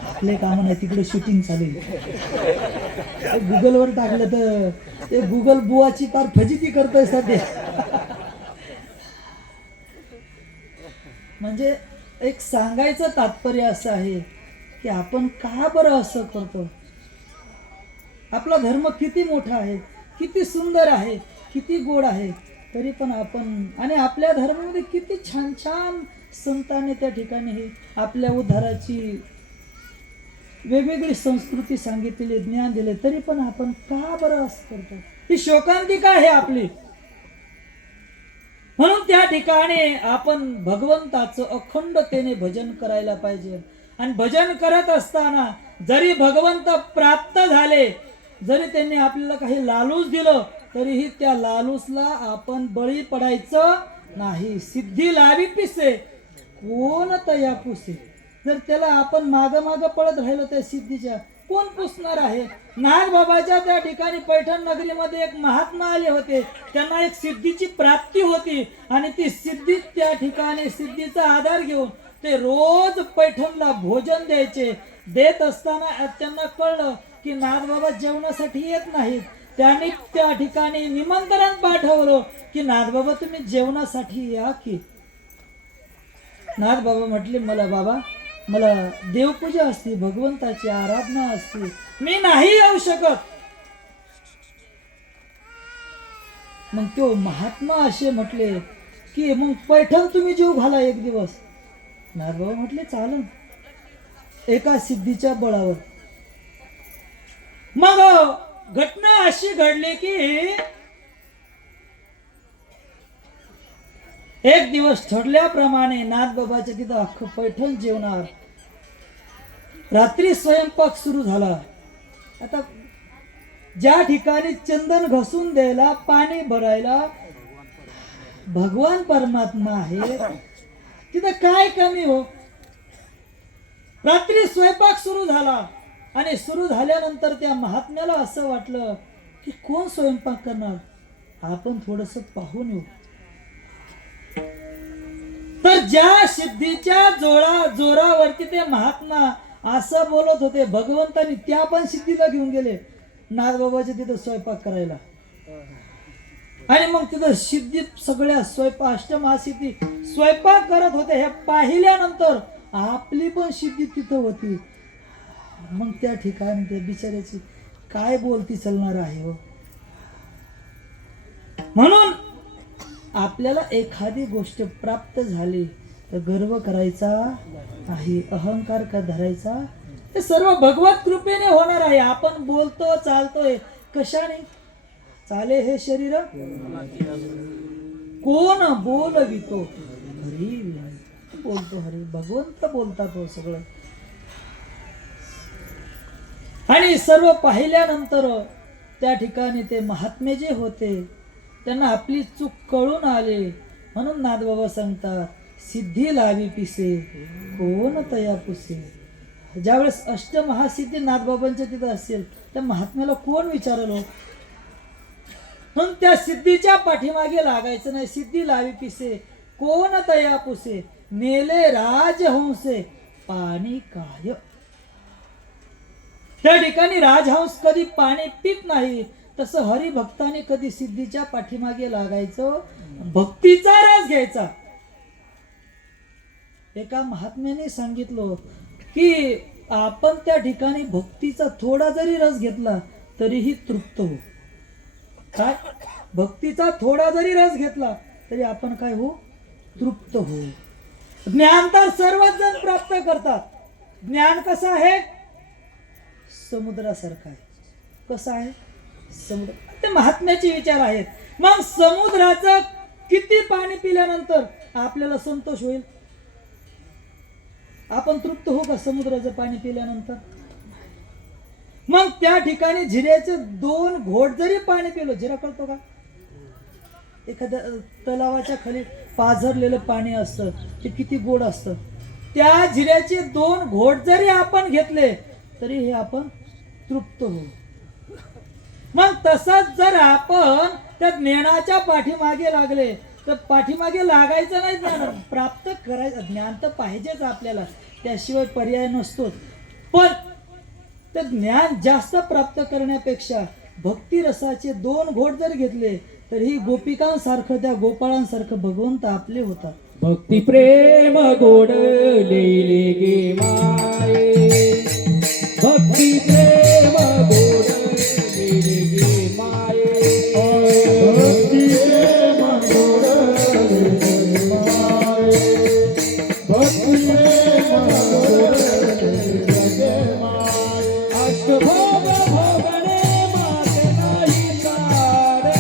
आपले काम नाही, तिकडे शूटिंग चालू आहे. गुगलवर टाकलं तर ते गुगल बुवाची फार फजिती करतोय सध्या. म्हणजे एक सांगायचं तात्पर्य असं आहे की आपण का बरं असं करतो. आपला धर्म किती मोठा आहे, किती सुंदर आहे, किती गोड आहे, तरी पण आपण, आणि आपल्या धर्मामध्ये किती छान छान संतांनी त्या ठिकाणी हे आपल्या उद्धाराची वेगवेगळी संस्कृती सांगितलेली, ज्ञान दिले, तरी पण आपण का बरं असं करतो. ही शोकांतिका आहे आपली. म्हणून त्या ठिकाणी आपण भगवंताचं अखंडतेने भजन करायला पाहिजे. आणि भजन करत असताना जरी भगवंत प्राप्त झाले, जरी त्यांनी आपल्याला काही लालूच दिलं, तरीही त्या लालूसला आपण बळी पडायचं नाही. सिद्धी लावी पिसे कोण तया पुसे. जर त्याला आपण माग माग पळत राहिलो त्या सिद्धीच्या, कोण पुसणार आहे. नागबाबाच्या त्या ठिकाणी पैठण नगरीमध्ये एक महात्मा आले होते, त्यांना एक सिद्धीची प्राप्ती होती आणि ती सिद्धी त्या ठिकाणी सिद्धीचा आधार घेऊन ते रोज पैठणला भोजन द्यायचे. देत असताना त्यांना कळलं की नागबाबा जेवणासाठी येत नाहीत. त्यांनी त्या ठिकाणी निमंत्रण पाठवलं की नागबाबा तुम्ही जेवणासाठी या की. नागबाबा म्हटले मला देवपूजा असते, भगवंताची आराधना असते, मी नाही येऊ शकत. मग तो महात्मा असे म्हटले की मग पैठण तुम्ही जीव घाला एक दिवस. नागबाबा म्हटले चालन, एका सिद्धीच्या बळावर. मग घटना अशी घडली की एक दिवस ठरल्याप्रमाणे नाथबाबाच्या तिथं अख्खं पैठण जेवणार. रात्री स्वयंपाक सुरू झाला. आता ज्या ठिकाणी चंदन घसून द्यायला, पाणी भरायला भगवान परमात्मा आहे, तिथं काय कमी हो. रात्री स्वयंपाक सुरू झाला आणि सुरू झाल्यानंतर त्या महात्म्याला असं वाटलं की कोण स्वयंपाक करणार, आपण थोडस पाहून येऊ. तर ज्या सिद्धीच्या जोरावरती ते महात्मा असं बोलत होते, भगवंतांनी त्या पण सिद्धीला घेऊन गेले नागबाबाच्या तिथं स्वयंपाक करायला. आणि मग तिथं सिद्धी सगळ्या अष्टमहासिद्धी स्वयंपाक करत होते. हे पाहिल्यानंतर आपली पण सिद्धी तिथं होती. मग त्या ठिकाणी त्या बिचाऱ्याची काय बोलती चालणार आहे हो. म्हणून आपल्याला एखादी गोष्ट प्राप्त झाली तर गर्व करायचा आहे, अहंकार का धरायचा. ते सर्व भगवत कृपेने होणार आहे. आपण बोलतो चालतोय कशाने चाले हे शरीर, कोण बोलवितो हरी बोलतो हरी, भगवंत बोलतात हो सगळं. आणि सर्व पाहिल्यानंतर त्या ठिकाणी ते महात्मे जे होते त्यांना आपली चूक कळून आले. म्हणून नाथबाबा सांगतात, सिद्धी लावी पिसे कोण तया पुसे. ज्यावेळेस अष्टमहासिद्धी नाथबाबांच्या तिथं असेल त्या महात्म्याला कोण विचारल हो. म्हणून त्या सिद्धीच्या पाठीमागे लागायचं नाही. सिद्धी लावी पिसे कोण तया पुसे, मेले राजहंसे पाणी काय. त्या ठिकाणी राजहंस कधी पाणी पित नाही, तसं हरिभक्ताने कधी सिद्धीच्या पाठीमागे लागायचं, भक्तीचा रस घ्यायचा. एका महात्म्याने सांगितलं की आपण त्या ठिकाणी भक्तीचा थोडा जरी रस घेतला तरीही तृप्त हो. काय भक्तीचा थोडा जरी रस घेतला तरी आपण काय हो, तृप्त हो. ज्ञान तर सर्वच जण प्राप्त करतात. ज्ञान कसं आहे, समुद्रासारखा आहे. कसं आहे समुद्र, ते महात्म्याचे विचार आहेत. मग समुद्राचं किती पाणी पिल्यानंतर आपल्याला संतोष होईल, आपण तृप्त हो का समुद्राचं पाणी पिल्यानंतर. मग त्या ठिकाणी जिऱ्याचे 2 घोट जरी पाणी पिलं, जिरा कळतो का, एखाद्या तलावाच्या खाली पाझरलेलं पाणी असतं ते किती गोड असतं. त्या जिऱ्याचे 2 घोट जरी आपण घेतले तरी हे आपण तृप्त हो. मग तसंच जर आपण त्या ज्ञानाच्या पाठीमागे लागले तर पाठीमागे लागायचं नाही, ज्ञान प्राप्त करायचं. ज्ञान तर पाहिजेच आपल्याला, त्याशिवाय पर्याय नसतोच. पण ते ज्ञान जास्त प्राप्त करण्यापेक्षा भक्ती रसाचे 2 घोट जर घेतले तर ही गोपिकांसारखं, त्या गोपाळांसारखं भगवंत आपले होतात. भक्ती प्रेम गोड लेले गे माये, भक्ती प्रेम गोड लेले गे माये, भक्ती प्रेम गोड लेले माये, भक्ती प्रेम गोड लेले माये. अष्टभोग भोगणे माते नाही तारे,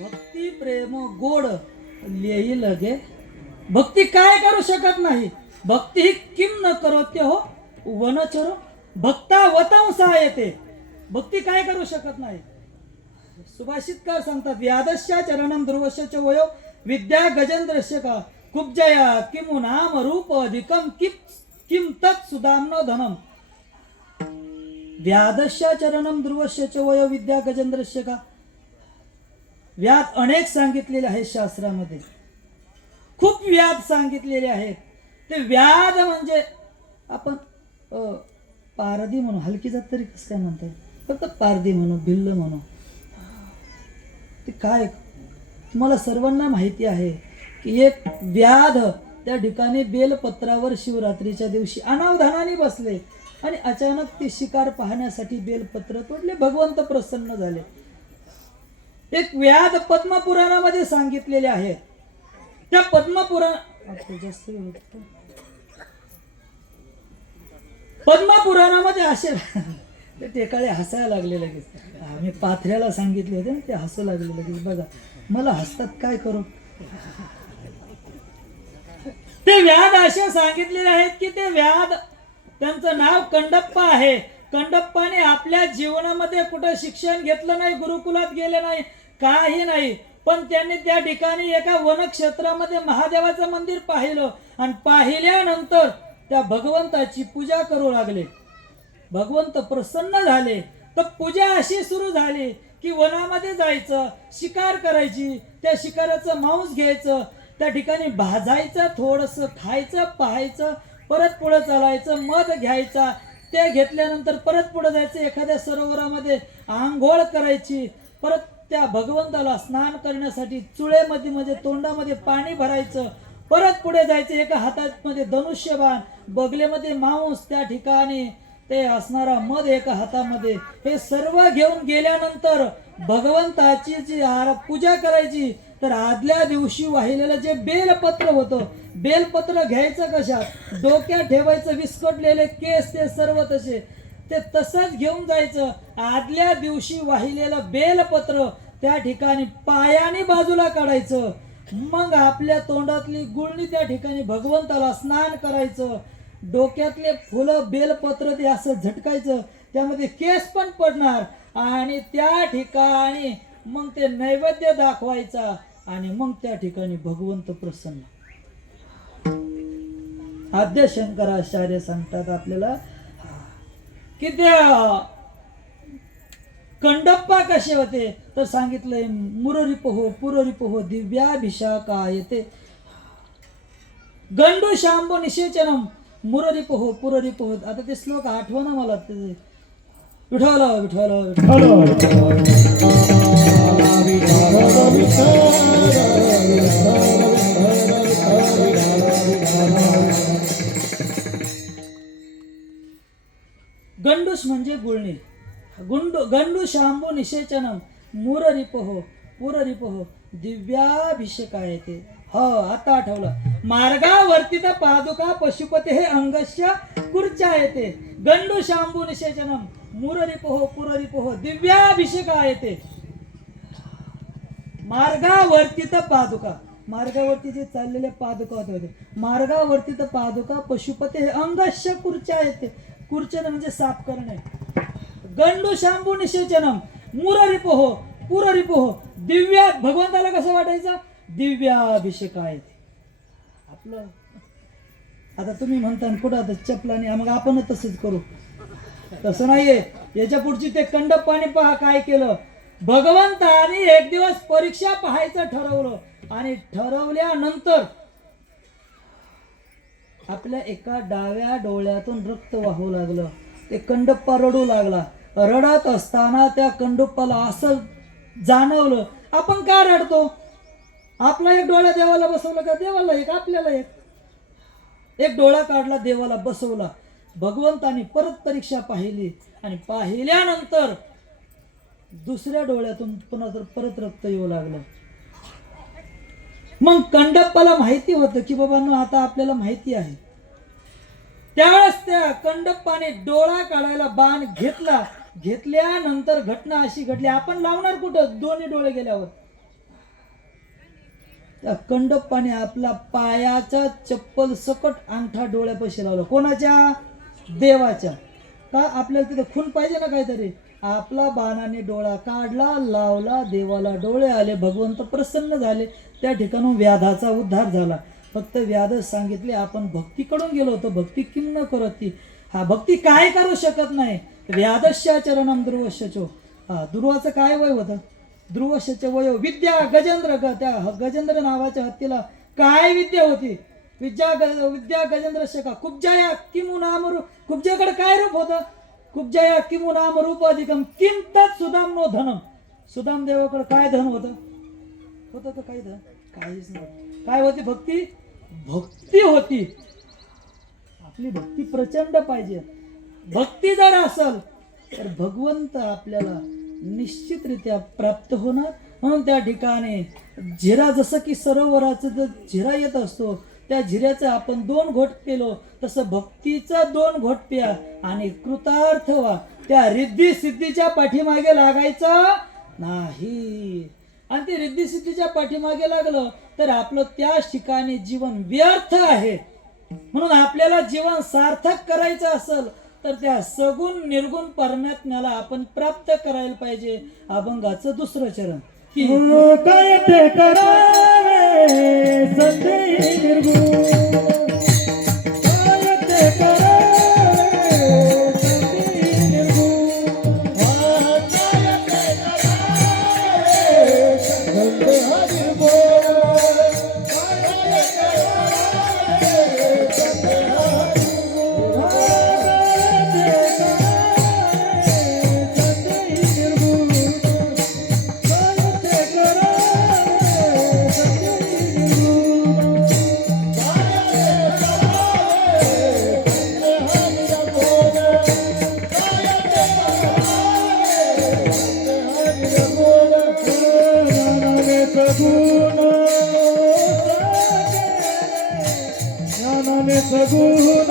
भक्ती प्रेम गोड लिही लगे. भक्ती काय करू शकत नाही. भक्ती ही किम न करोत्य हो वनचरो भक्ता वतंसा येते. भक्ती काय करू शकत नाही. सुभाषितकार सांगतात, व्यादश्या चरणम ध्रुवश्य च वयो विद्या गजेंद्रस्य का कुब्जया किमु नाम रूप अधिकम किम तत् सुदाम्नो धनम. व्यादश्या चरणम ध्रुवश्य च वयो विद्या गजेंद्रस्य का. व्याद अनेक सांगितलेले आहेत शास्त्रामध्ये, खूप व्याद सांगितलेले आहेत. ते व्याद म्हणजे आपण पारधी म्हणू, हलकी जात तरी कसं काय म्हणताय, फक्त पारधी म्हणू, भिल्ल म्हणू. ते काय तुम्हाला सर्वांना माहिती आहे की एक व्याध त्या ठिकाणी बेलपत्रावर शिवरात्रीच्या दिवशी अनावधानाने बसले आणि अचानक ते शिकार पाहण्यासाठी बेलपत्र तोडले. भगवंत प्रसन्न झाले. एक व्याध पद्मपुराणामध्ये सांगितलेले आहे. त्या पद्मपुराणामध्ये असे ते टेकाळे हसायला लागले लगेच. मी पाथऱ्याला सांगितले होते ना, ते हसू लागले लगेच. बघा मला हसतात, काय करू. ते व्याध असे सांगितलेले आहेत की ते व्याध, त्यांचं नाव कंडप्पा आहे. कंडप्पाने आपल्या जीवनामध्ये कुठं शिक्षण घेतलं नाही, गुरुकुलात गेले नाही, काही नाही. पण त्यांनी त्या ठिकाणी एका वनक्षेत्रामध्ये महादेवाचं मंदिर पाहिलं आणि पाहिल्यानंतर त्या भगवंताची पूजा करू लागले. भगवंत प्रसन्न झाले. तर पूजा अशी सुरू झाली की वनामध्ये जायचं, शिकार करायची, त्या शिकाराचं मांस घ्यायचं, त्या ठिकाणी भाजायचं, थोडंसं खायचं, पाहायचं, परत पुढे चालायचं, मध घ्यायचा, ते घेतल्यानंतर परत पुढे जायचं, एखाद्या सरोवरामध्ये आंघोळ करायची, परत त्या भगवंताला स्नान करण्यासाठी चुळेमध्ये म्हणजे तोंडामध्ये पाणी भरायचं, परत पुढे जायचं, एका हातामध्ये धनुष्यबाण, बगलेमध्ये मांस, त्या ठिकाणी ते असणारा मध एका हातामध्ये, हे सर्व घेऊन गेल्यानंतर भगवंताची जी पूजा करायची. तर आदल्या दिवशी वाहिलेलं जे बेलपत्र होतं, बेलपत्र घ्यायचं कशात, डोक्यात ठेवायचं, विस्कटलेले केस ते सर्व तसे, ते तसंच घेऊन जायचं. आदल्या दिवशी वाहिलेलं बेलपत्र त्या ठिकाणी पायाने बाजूला काढायचं, मग आपल्या तोंडातली गुळणी त्या ठिकाणी भगवंताला स्नान करायचं. डोक्यातले फुलं बेलपत्र ते असं झटकायचं, त्यामध्ये केस पण पडणार आणि त्या ठिकाणी मग ते नैवेद्य दाखवायचा आणि मग त्या ठिकाणी भगवंत प्रसन्न. आद्य शंकराचार्य सांगतात आपल्याला की त्या कंडप्पा कसे होते, तर सांगितलंय मुररिपोह पुररिपोह दिव्याभिषेकायते गंडू शांबो निषेचनम मुररिपोह पुररिपोह. आता ते श्लोक आठवना मला. ते विठ्ठल विठ्ठल गंडूस म्हणजे गुळणी. गंडू शांबू निषेचनम मुररिपोह पुररिपोह दिव्याभिषेकायते. हो आता आठवलं. मार्गावर्तित पादुका पशुपते हे अंगस्य कुर्चायते. गंडू शांबू निषेचनम मुररिपोह पुररिपोह दिव्याभिषेकायते. मार्गावर्तित पादुका, मार्गावरती जे चाललेले पादुका होते, मार्गावर्तित पादुका पशुपते हे अंगस्य कुर्चायते. कुर्चन म्हणजे साफ करणे. गंडू शांबू निषेचनम मुररिपोह पुररिपोह दिव्या, भगवंताला कसं वाटायचं, दिव्याभिषेकायते. आपलं आता तुम्ही म्हणता कुठं आता चपलाने, मग आपण तसंच करू. तसं नाहीये. याच्या पुढची ते कंडप्पाने पहा काय केलं. भगवंताने एक दिवस परीक्षा पाहायचं ठरवलं आणि ठरवल्यानंतर आपल्या एका डाव्या डोळ्यातून रक्त वाहू लागलं. ते कंडप्पा रडू लागला. रडत असताना त्या कंडप्पाला असं जाणवलं, आपण का रडतो. आपला एक डोळा देवाला बसवला का, देवाला एक, आपल्याला एक. एक डोळा काढला, देवाला बसवला. भगवंताने परत परीक्षा पाहिली आणि पाहिल्यानंतर दुसऱ्या डोळ्यातून पुन्हा परत रक्त येऊ लागलं. मग कंडप्पाला माहिती होतं की बाबांनो आता आपल्याला माहिती आहे. त्यावेळेस त्या कंडप्पाने डोळा काढायला बाण घेतला. घेतल्यानंतर घटना अशी घडली, आपण लावणार कुठं दोन्ही डोळे गेल्यावर. त्या कंडप्पाने आपला पायाचा चप्पल सकट अंगठा डोळ्यापाशी लावला. कोणाच्या, देवाच्या. का, आपल्याला तिथे खून पाहिजे ना काहीतरी. आपला बाणाने डोळा काढला, लावला, देवाला डोळे आले, भगवंत प्रसन्न झाले. त्या ठिकाणून व्याधाचा उद्धार झाला. फक्त व्याधच सांगितले आपण भक्तीकडून गेलो होतो, भक्ती किम न करती. हा भक्ती काय करू शकत नाही. व्याधस्य चरणम ध्रुवश्यचो. हा ध्रुवाचं काय वय होतं, ध्रुवश्यच वय विद्या गजेंद्र. त्या गजेंद्र नावाच्या हत्तीला काय विद्या होती, विद्या गजेंद्र शका कुब्जया किमु नाम. कुब्जाकडे काय रूप होतं, कुब्जया किमु नाम रूप अधिकम किम तत् सुदाम नो धनम. सुदाम देवाकडे काय धन होतं का, काही धन काहीच नव्हतं. काय होती, भक्ती. भक्ती होती. आपली भक्ती प्रचंड पाहिजे. भक्ती जर असेल तर भगवंत आपल्याला निश्चितरित्या प्राप्त होणार. म्हणून त्या ठिकाणी झिरा, जसं की सरोवराचं जर झिरा येत असतो त्या झिऱ्याचं आपण 2 घोट केलो, तसं भक्तीचं 2 घोट प्या आणि कृतार्थ व्हा. त्या रिद्धी सिद्धीच्या पाठीमागे लागायचं नाही. आणि ते रिद्धी सिद्धीच्या पाठीमागे लागलं तर आपलं त्याच ठिकाणी जीवन व्यर्थ आहे. म्हणून आपल्याला जीवन सार्थक करायचं असेल तर त्या सगुण निर्गुण परमात्म्याला आपण प्राप्त करायला पाहिजे. अभंगाचं 2रं चरण. काय ते करावे संधी निर्गुण, काय ते करावे संधी निर्गुण, काय ते करावे संधी निर्गुण, काय ते करावे संधी सगुण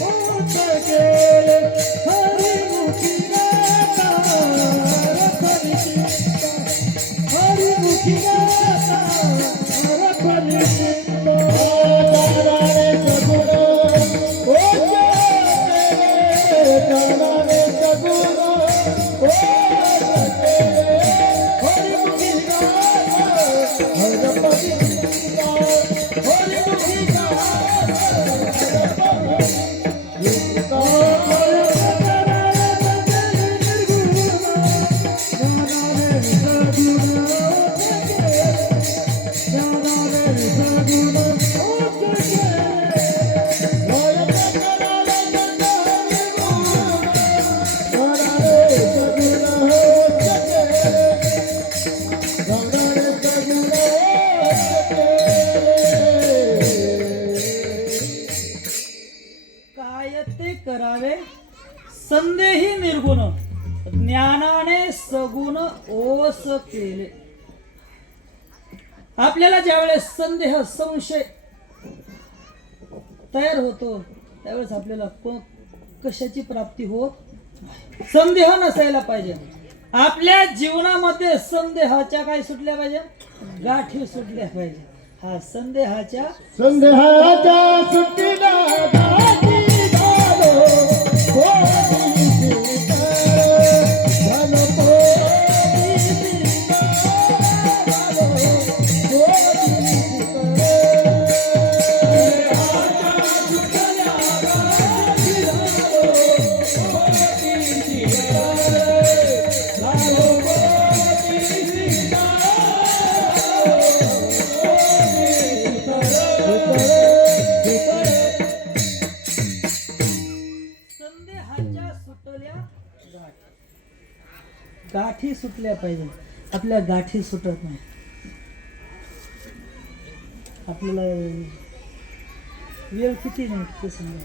होत गेले हरिमुखी गाता, हरिमुखी गाता, हरफली चिंता, सगुण होत गेले, सगुण होत गेले हरिमुखी गाता, हरफली चिंता, हरिमुखी गाता. काय ते करावे संदेही निर्गुण, ज्ञानाने सगुण ओस केले. आपल्याला ज्यावेळेस संदेह संशय तयार होतो त्यावेळेस आपल्याला कशाची प्राप्ती होत नाही. संदेह नसायला पाहिजे. आपल्या जीवनामध्ये संदेहाच्या काय सुटल्या पाहिजे, गाठी सुटल्या पाहिजे. हा संदेहाच्या सुट्टीला गाठी झालो, कोणी झालो, गाठी सुटल्या पाहिजे. आपल्या गाठी सुटत नाही. आपल्याला वेळ किती नाही ते समजा.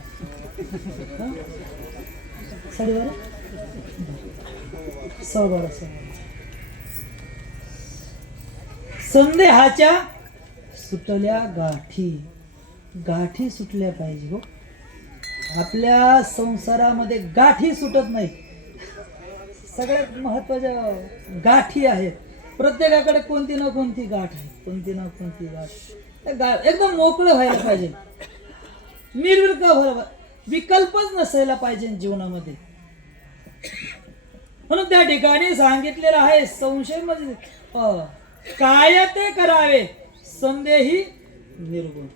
12:30 12:15. संदेहाच्या सुटल्या गाठी, गाठी सुटल्या पाहिजे. हो, आपल्या संसारामध्ये गाठी सुटत नाही. सगळ्यात महत्वाच्या गाठी आहेत. प्रत्येकाकडे कोणती ना कोणती गाठ आहे, कोणती ना कोणती गाठ. एकदम मोकळं व्हायला पाहिजे, निर्विकल्प, विकल्पच नसायला पाहिजे जीवनामध्ये. म्हणून त्या ठिकाणी सांगितलेलं आहे संशय म्हणजे काय ते करावे संदेही निर्गुण.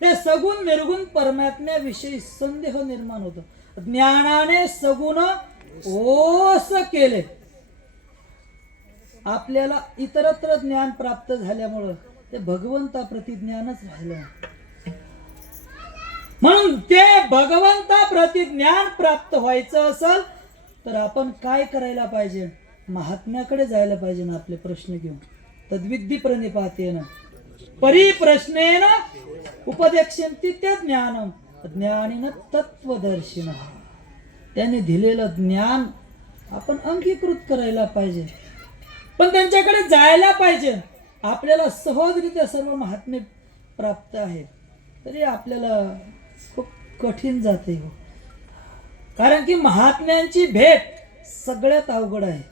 ते सगुण निर्गुण परमात्म्याविषयी संदेह निर्माण होतो. ज्ञानाने सगुण ओस केले. आपल्याला इतरत्र ज्ञान प्राप्त झाल्यामुळं ते भगवंताप्रती ज्ञानच राहिलं. म्हणून ते भगवंताप्रती ज्ञान प्राप्त व्हायचं असेल तर आपण काय करायला पाहिजे, महात्म्याकडे जायला पाहिजे ना आपले प्रश्न घेऊन. तद्विद्धी प्रणिपातेन परिप्रश्नेन उपदेक्षन्ति ते ज्ञानम ज्ञानिन तत्वदर्शिनः. त्याने दिलेलं ज्ञान आपण अंगीकृत करायला पाहिजे, पण त्यांच्याकडे जायला पाहिजे. आपल्याला सहजरित्या सर्व महात्मे प्राप्त आहे तरी आपल्याला खूप कठीण जाते हो. कारण की महात्म्यांची भेट सगळ्यात अवघड आहे,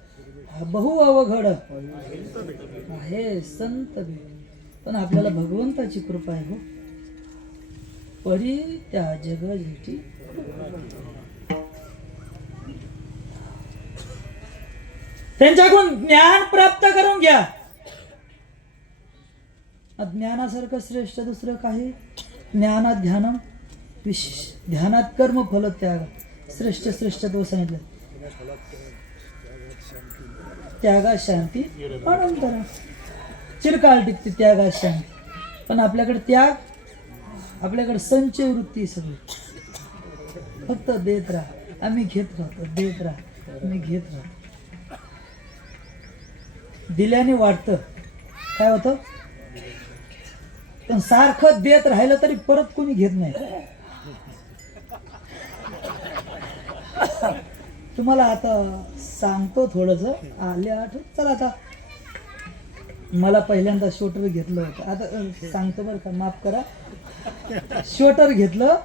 बहु अवघड आहे संत भेट. पण आपल्याला भगवंताची कृपा आहे हो. परी त्या जग जेठी त्यांच्याकडून ज्ञान प्राप्त करून घ्या. ज्ञानासारखं श्रेष्ठ दुसरं काही. ज्ञानात ध्यानम विशेष, ध्यानात कर्म फल त्याग. श्रेष्ठ श्रेष्ठ तो सांगितलं. त्यागात शांती अनंतर चिरकाळ टिकते त्यागात शांती. पण आपल्याकडे त्याग, आपल्याकडे संचय वृत्ती सगळी. फक्त देत राहा, आम्ही घेत राहतो, देत राहा, आम्ही घेत राहतो. दिल्याने वाटतं काय होतं, पण सारखं देत राहिलं तरी परत कोणी घेत नाही. तुम्हाला आता सांगतो थोडस आले आठवत. चला आता मला पहिल्यांदा स्वेटर घेतलं होतं, आता सांगतो बरं का, माफ करा. स्वेटर घेतलं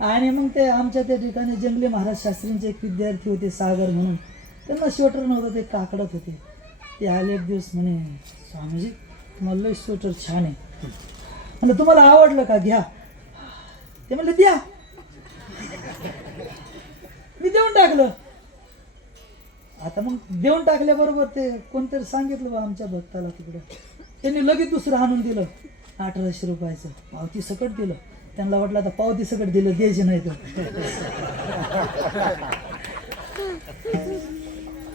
आणि मग ते आमच्या त्या ठिकाणी जंगली महाराज शास्त्रींचे एक विद्यार्थी होते सागर म्हणून, त्यांना स्वेटर नव्हतं, ते काकडत होते. ते आले एक दिवस म्हणे, स्वामीजी तुम्हाला लय स्वेटर छान आहे. म्हणलं तुम्हाला आवडलं का, घ्या. ते म्हणलं द्या. मी देऊन टाकलं. आता मग देऊन टाकल्याबरोबर ते कोणतरी सांगितलं बा आमच्या भक्ताला तिकडं, त्यांनी लगेच दुसरं आणून दिलं 1800 रुपयाचं. पावती सकट दिलं. त्यांना वाटलं आता पावती सकट दिलं, द्यायचे नाही तर.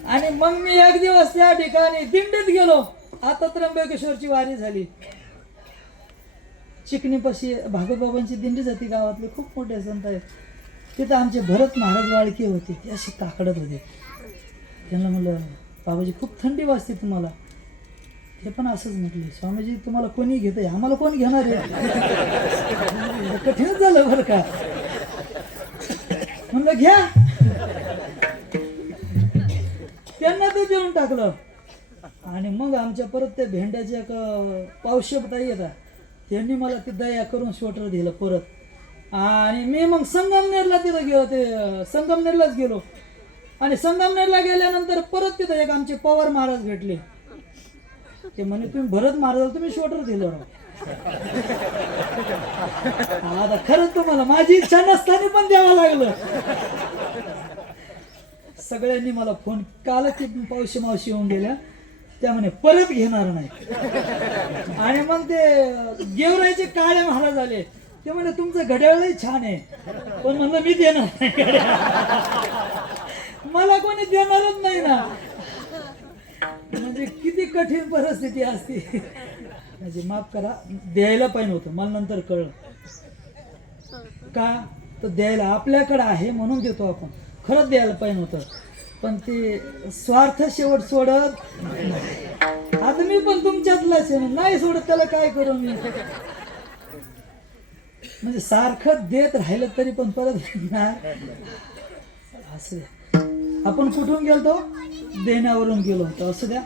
आणि मग मी एक दिवस त्या ठिकाणी दिंडीत गेलो. आता त्र्यंबकेश्वरची वारी झाली. चिकणीपाशी भागवतबाबांची दिंडी जाते, गावातले खूप मोठे संत आहेत. तिथं आमचे भरत महाराज वाळके होते, ते असे काकडत होते. त्यांना म्हणलं बाबाजी खूप थंडी वाजते तुम्हाला. ते पण असंच म्हटले, स्वामीजी तुम्हाला कोणी घेत आहे, आम्हाला कोण घेणार आहे. कठीणच झालं बरं का. म्हणलं घ्या. त्यांना ते देऊन टाकलं. आणि मग आमच्या परत ते भेंड्याच्या एक पावशेपताई येतात, त्यांनी मला ते दया करून स्वेटर दिलं परत. आणि मी मग संगमनेरला तिथं गेलो, ते संगमनेरलाच गेलो. आणि संगमनेरला गेल्यानंतर परत तिथं एक आमचे पवार महाराज भेटले. ते म्हणे तुम्ही भरत महाराजाला तुम्ही स्वेटर दिलं. आता खरंच तुम्हाला माझी इच्छा नसताना पण द्यावं लागलं. सगळ्यांनी मला फोन, काल ती पावशी मावशी येऊन गेल्या, त्या म्हणे परत घेणार नाही. आणि मग ते गेवराईचे काळे महाराज आले, ते म्हणे तुमचं घड्याळही छान आहे, पण म्हणलं मी देणार नाही घड्याळ. मला कोणी देणारच नाही ना. म्हणजे किती कठीण परिस्थिती असते. म्हणजे माफ करा, द्यायला पाहिजे होतं. मला नंतर कळलं का, तर द्यायला आपल्याकडे आहे म्हणून देतो आपण. खरंच द्यायला पाहिजे होतं, पण ते स्वार्थ शेवट सोडत. आता मी पण तुमच्यातलाच नाही सोडत, त्याला काय करू मी. म्हणजे सारखं देत राहिलं तरी पण परत देणार. असं आपण कुठून गेलतो, देण्यावरून गेलो होतो. असं द्या,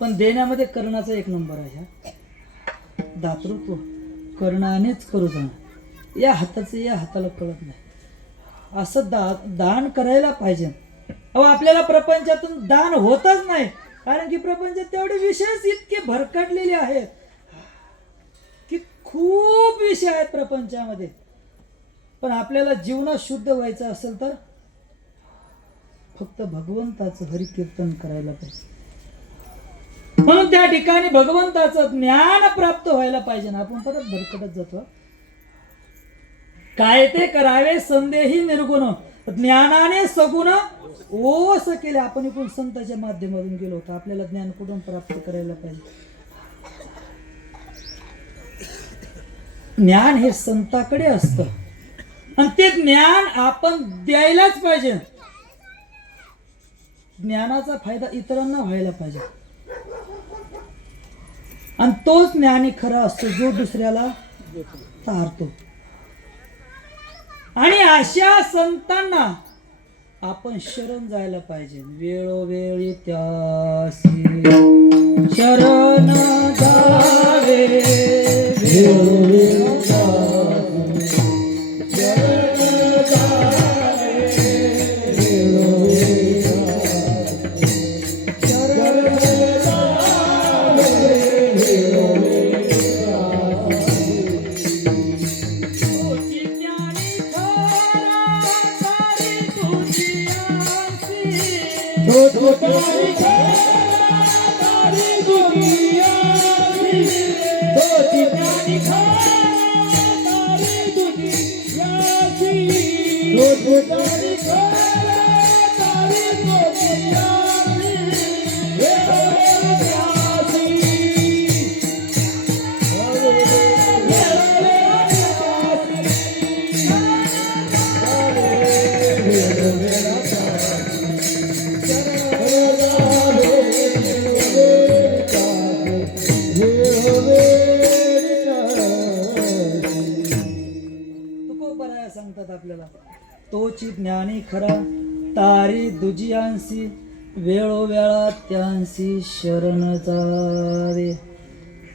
पण देण्यामध्ये कर्णाचा एक नंबर आहे. दातृत्व कर्णानेच करू जाणार, या हाताचं या हाताला कळत नाही. असं दान करायला पाहिजे. अहो आपल्याला प्रपंचातून दान होतच नाही, कारण की प्रपंचात तेवढे विषयच इतके भरकटलेले आहेत की खूप विषय आहेत प्रपंचामध्ये. पण आपल्याला जीवनात शुद्ध व्हायचं असेल तर फक्त भगवंताचं हरिकीर्तन करायला पाहिजे. म्हणून त्या ठिकाणी भगवंताचं ज्ञान प्राप्त व्हायला पाहिजे ना. आपण परत भरकटत जातो. काय ते करावे संदेही निर्गुण, ज्ञानाने सगुण ओस केले. आपण इकडून संतांच्या माध्यमातून गेलो होतो. आपल्याला ज्ञान कुठून प्राप्त करायला पाहिजे. ज्ञान हे संताकडे असतं आणि ते ज्ञान आपण द्यायलाच पाहिजे. ज्ञानाचा फायदा इतरांना व्हायला पाहिजे. आणि तोच ज्ञानी खरा असतो जो दुसऱ्याला तारतो. आणि अशा संतांना आपण शरण जायला पाहिजे. वेळोवेळी त्यासी शरण जावे, वेळोवेळी ठिकाणी तारी दुनियाची, तो ठिकाणी तारी दुनियाची, तो ठिकाणी तारी दुनियाची, वेळोवेळी तुकोबराया सांगतात आपल्याला, तोची ज्ञानी खरा तारी दुजियांसी, वेळोवेळा त्यांसी शरण जावे.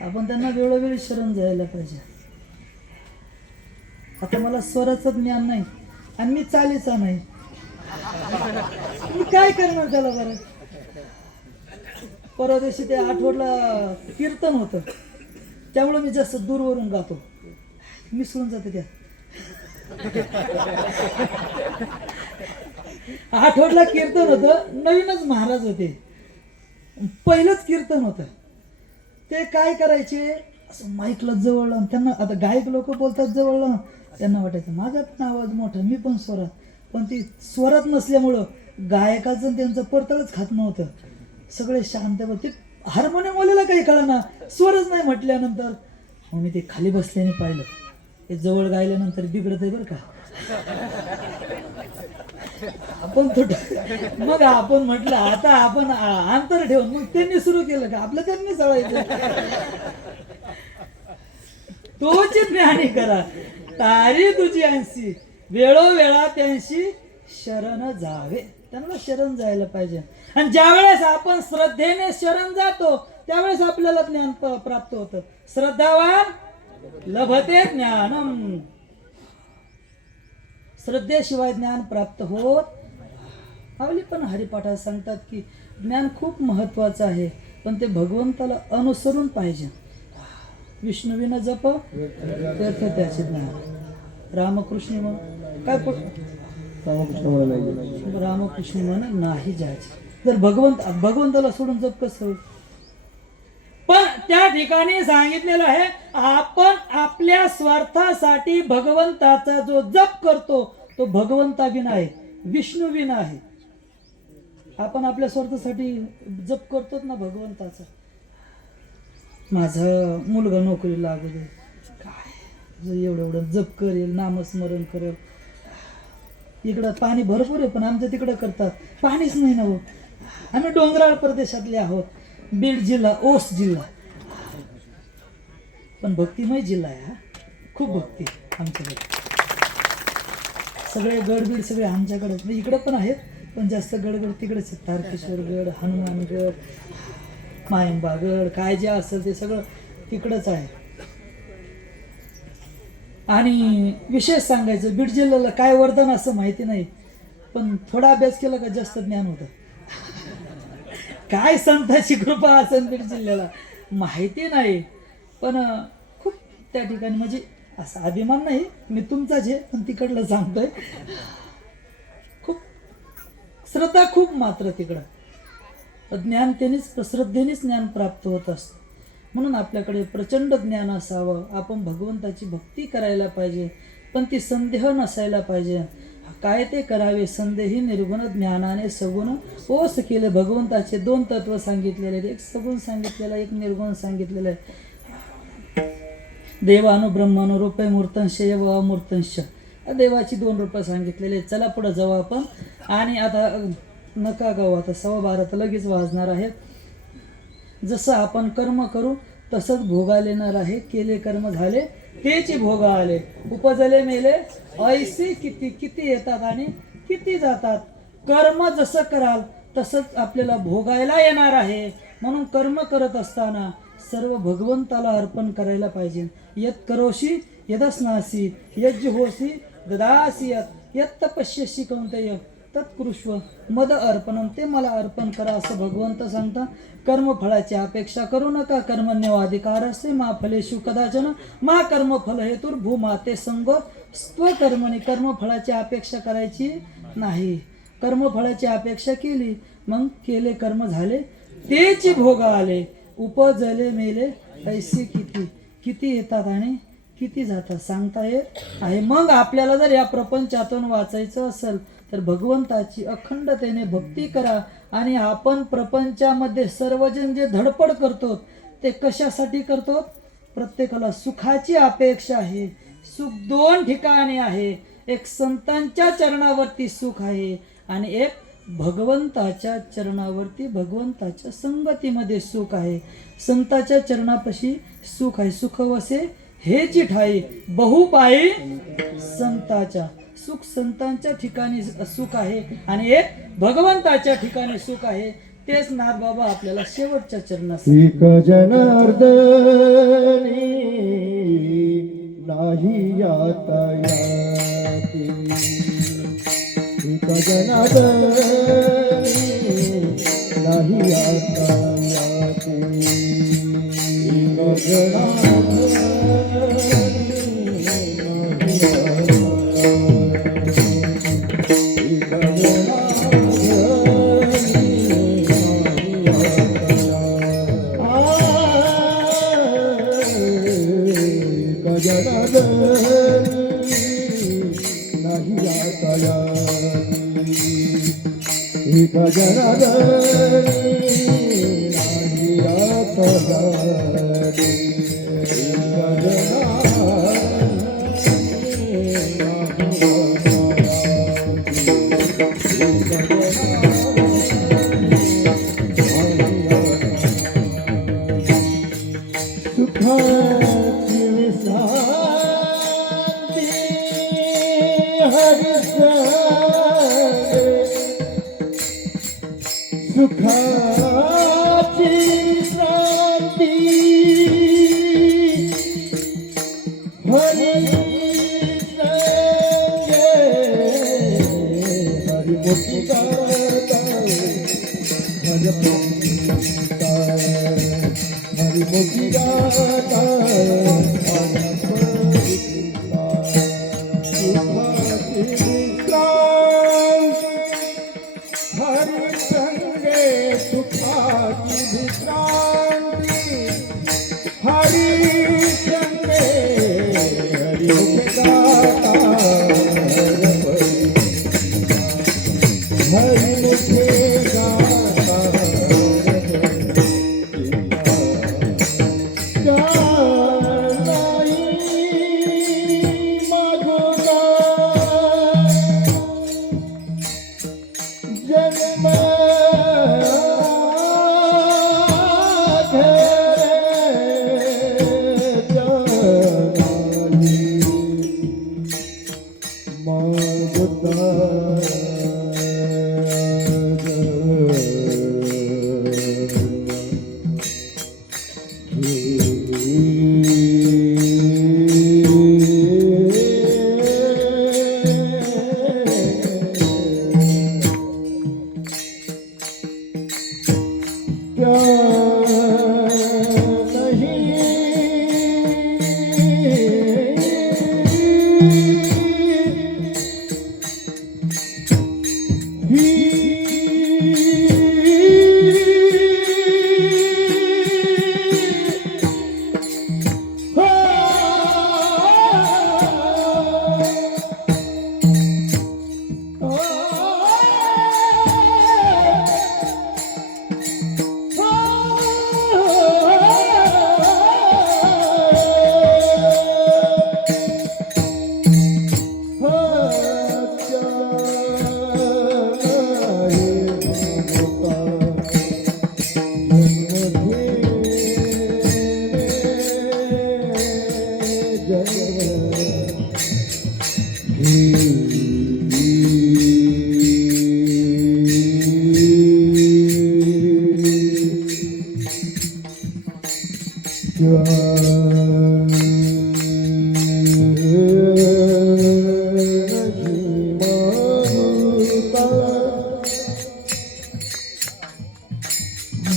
आपण त्यांना वेळोवेळी शरण जायला पाहिजे. आता मला स्वराचं ज्ञान नाही आणि मी चालीचा नाही, मी काय करणार त्याला? बरं, परवा दिवशी ते आठवडला कीर्तन होतं, त्यामुळे मी जास्त दूरवरून गातो, मिसळून जाते त्या. आठवडला कीर्तन होतं, नवीनच महाराज होते, पहिलंच कीर्तन होतं. ते काय करायचे, असं माईकला जवळ, त्यांना आता गायक लोक बोलतात जवळ, त्यांना वाटायचं माझा पण आवाज मोठा, मी पण स्वरात, पण ती स्वरात नसल्यामुळं गायकाचं त्यांचं परतळच खात नव्हतं. सगळे शांत होते. हार्मोनियमवाल्याला काही कळना, स्वरच नाही म्हटल्यानंतर. मग मी ते खाली बसल्याने पाहिलं, ते जवळ गायल्यानंतर बिघडत आहे बरं का. आपण मग आपण म्हटलं आता आपण अंतर ठेवून, मग त्यांनी सुरू केलं का आपलं त्यांनी चढायचं. तोची ज्ञानी करा तारी तुझी अंशी, वेळोवेळा त्यांशी शरण जावे. त्यांना शरण जायला पाहिजे. आणि ज्या वेळेस आपण श्रद्धेने शरण जातो त्यावेळेस आपल्याला ज्ञान प्राप्त होतं. श्रद्धावान लभते ज्ञानम. श्रद्धेशिवाय ज्ञान प्राप्त होत आवली. पण हरिपाठात सांगतात की ज्ञान खूप महत्वाचं आहे, पण ते भगवंताला अनुसरून पाहिजे. विष्णुविन जप तीर्थ त्याचे ज्ञान. रामकृष्ण म्हण काय रामकृष्ण म्हण नाही जायचे. जर भगवंताला सोडून जप कसं? पण त्या ठिकाणी सांगितलेलं आहे, आपण आपल्या स्वार्थासाठी भगवंताचा जो जप करतो तो भगवंताविना आहे, विष्णुविना आहे. आपण आपल्या स्वार्थासाठी जप करतोच ना भगवंताचा. माझा मुलगा नोकरी लागू दे, काय एवढं जप करेल, नामस्मरण करेल. इकडं पाणी भरपूर आहे, पण आमच्या तिकडं करतात पाणीच नाही ना हो. आम्ही डोंगराळ प्रदेशातले आहोत, बीड जिल्हा, ओस जिल्हा, पण भक्तिमय जिल्हा आहे हा. खूप भक्ती आमच्याकडे. सगळे गडबीड सगळे आमच्याकडे. इकडं पण आहेत, पण जास्त गडगड तिकडेच आहेत. तारकेश्वर गड, हनुमानगड, मायंबागड, काय जे असेल ते सगळं तिकडंच आहे. आणि विशेष सांगायचं, बीड जिल्ह्याला काय वरदान असं माहिती नाही, पण थोडा अभ्यास केला का जास्त ज्ञान होतं. काय संतांची कृपा असेल बीड जिल्ह्याला माहिती नाही, पण खूप त्या ठिकाणी म्हणजे असा अभिमान नाही, मी तुमचाच आहे पण तिकडलं सांगतोय. खूप श्रद्धा खूप मात्र तिकडं ज्ञान त्यांनीच श्रद्धेनेच ज्ञान प्राप्त होत असतं. म्हणून आपल्याकडे प्रचंड ज्ञान असावं. आपण भगवंताची भक्ती करायला पाहिजे, पण ती संदेह नसायला पाहिजे. काय ते करावे संदेही निर्गुण ज्ञानाने सगुण ओस केले. भगवंताचे दोन तत्व सांगितलेले आहेत, एक सगुण सांगितलेलं आहे, एक निर्गुण सांगितलेलं आहे. देवानु ब्रह्मानु रूपे मूर्तंश व अमूर्तंश. देवाची दोन रूपं सांगितलेले. चला पुढे जाऊ आपण. आणि आता नका गाऊ, आता 12:15 लगेच वाजणार आहेत. जसं आपण कर्म करू तसंच भोगाले येणार आहे. केले कर्म झाले तेची भोग आले. उपजले मेले ऐसे किती किती येतात आणि किती जातात. कर्म जसं कराल तसंच आपल्याला भोगायला येणार आहे. म्हणून कर्म करत असताना सर्व भगवंताला अर्पण करायला पाहिजे. यत करोशी यदस्नासी यज्जुहोसी ददासी यत तपस्यसी कौंतेय तत्कृष्व मद अर्पणम. ते मला अर्पण करा असं भगवंत सांगता. कर्मफळाची अपेक्षा करू नका. कर्मण्यवाधिकार असते मा फलेषु कदाचन मा कर्मफल हेतुर्भूमा ते संग स्वकर्मणी. कर्मफळाची अपेक्षा करायची नाही. कर्मफळाची अपेक्षा केली मग केले कर्म झाले तेची भोग आले, उपजले मेले ऐसे किती. किती येतात आणि किती जातात सांगता येत आहे. मग आपल्याला जर या प्रपंचातून वाचायचं असेल तर भगवंताची अखंडतेने भक्ती करा. आणि आपण प्रपंचामध्ये सर्वजण जे धडपड करतो ते कशासाठी करतो? प्रत्येकाला सुखाची अपेक्षा आहे. सुख दोन ठिकाणी आहे, एक संतांच्या चरणावरती सुख आहे आणि एक भगवंताच्या चरणावरती भगवंताच्या संगतीमध्ये सुख आहे. संताच्या चरणापाशी सुख आहे. सुख वसे हेची ठाई बहुपायी संताच्या. सुख संतांच्या ठिकाणी सुख आहे आणि एक भगवंताच्या ठिकाणी सुख आहे. तेच नाथबाबा आपल्याला शेवटच्या चरणात एक जनार्दनी नाही यातायाती, एक जनार्दनी नाही यातायाती, एक जनार्दनी नाही एक जनार्दनी नाही यातायाती, सुखाची विश्रांती हरी सुखाची शांती हरी संगे, हरी मोठी गाता, हरी मोठी गाता, सुखाची विश्रांती हरी संगे, सुखाची विश्रांती हरी संगे, हरी गाता, हरी मुखे गाता, जानाई मागोगा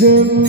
जन्म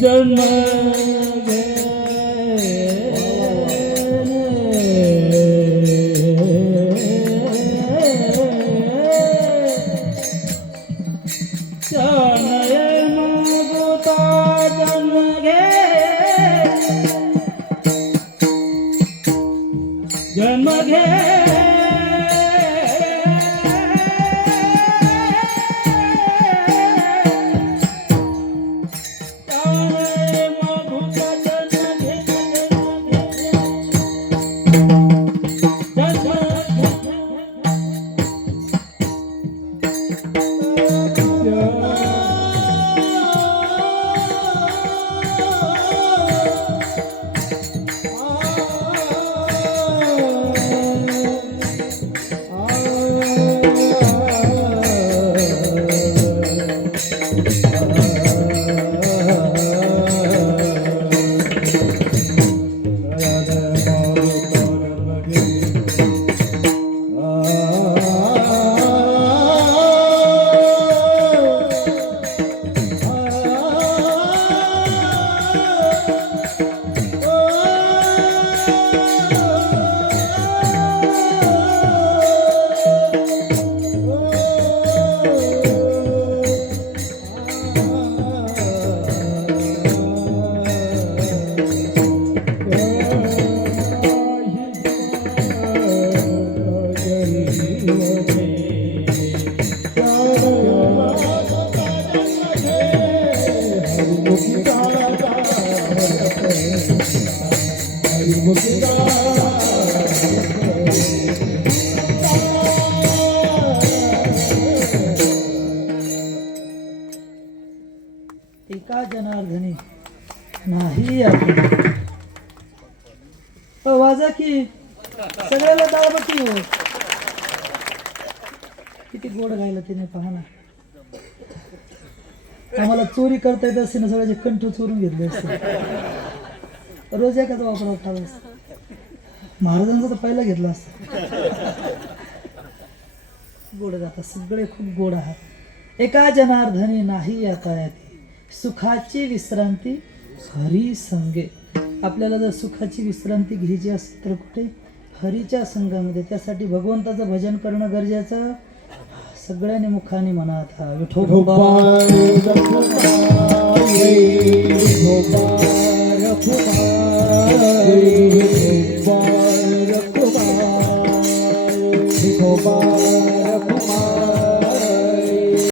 जन्म जन्म घे एका जनार्दनी नाही आपण वाजा की सगळ्याला दाळबट्टी हो. किती गोड गायला तिने पहा ना. आम्हाला चोरी करता येत असते ना, सगळ्याचे कंठ चोरून घेतले असते. रोज एकाच वापरा खाला असत. महाराजांचा तर पहिला घेतला असता. गोड जातात सगळे, खूप गोड आहात. एका जनार्दनी नाही आता याती सुखाची विश्रांती हरी संगे. आपल्याला जर सुखाची विश्रांती घ्यायची असेल तर कुठे? हरीच्या संघामध्ये. त्यासाठी भगवंताचं भजन करणं गरजेचं. सगळ्यांनी मुखाने म्हणत विठोबा विठोबा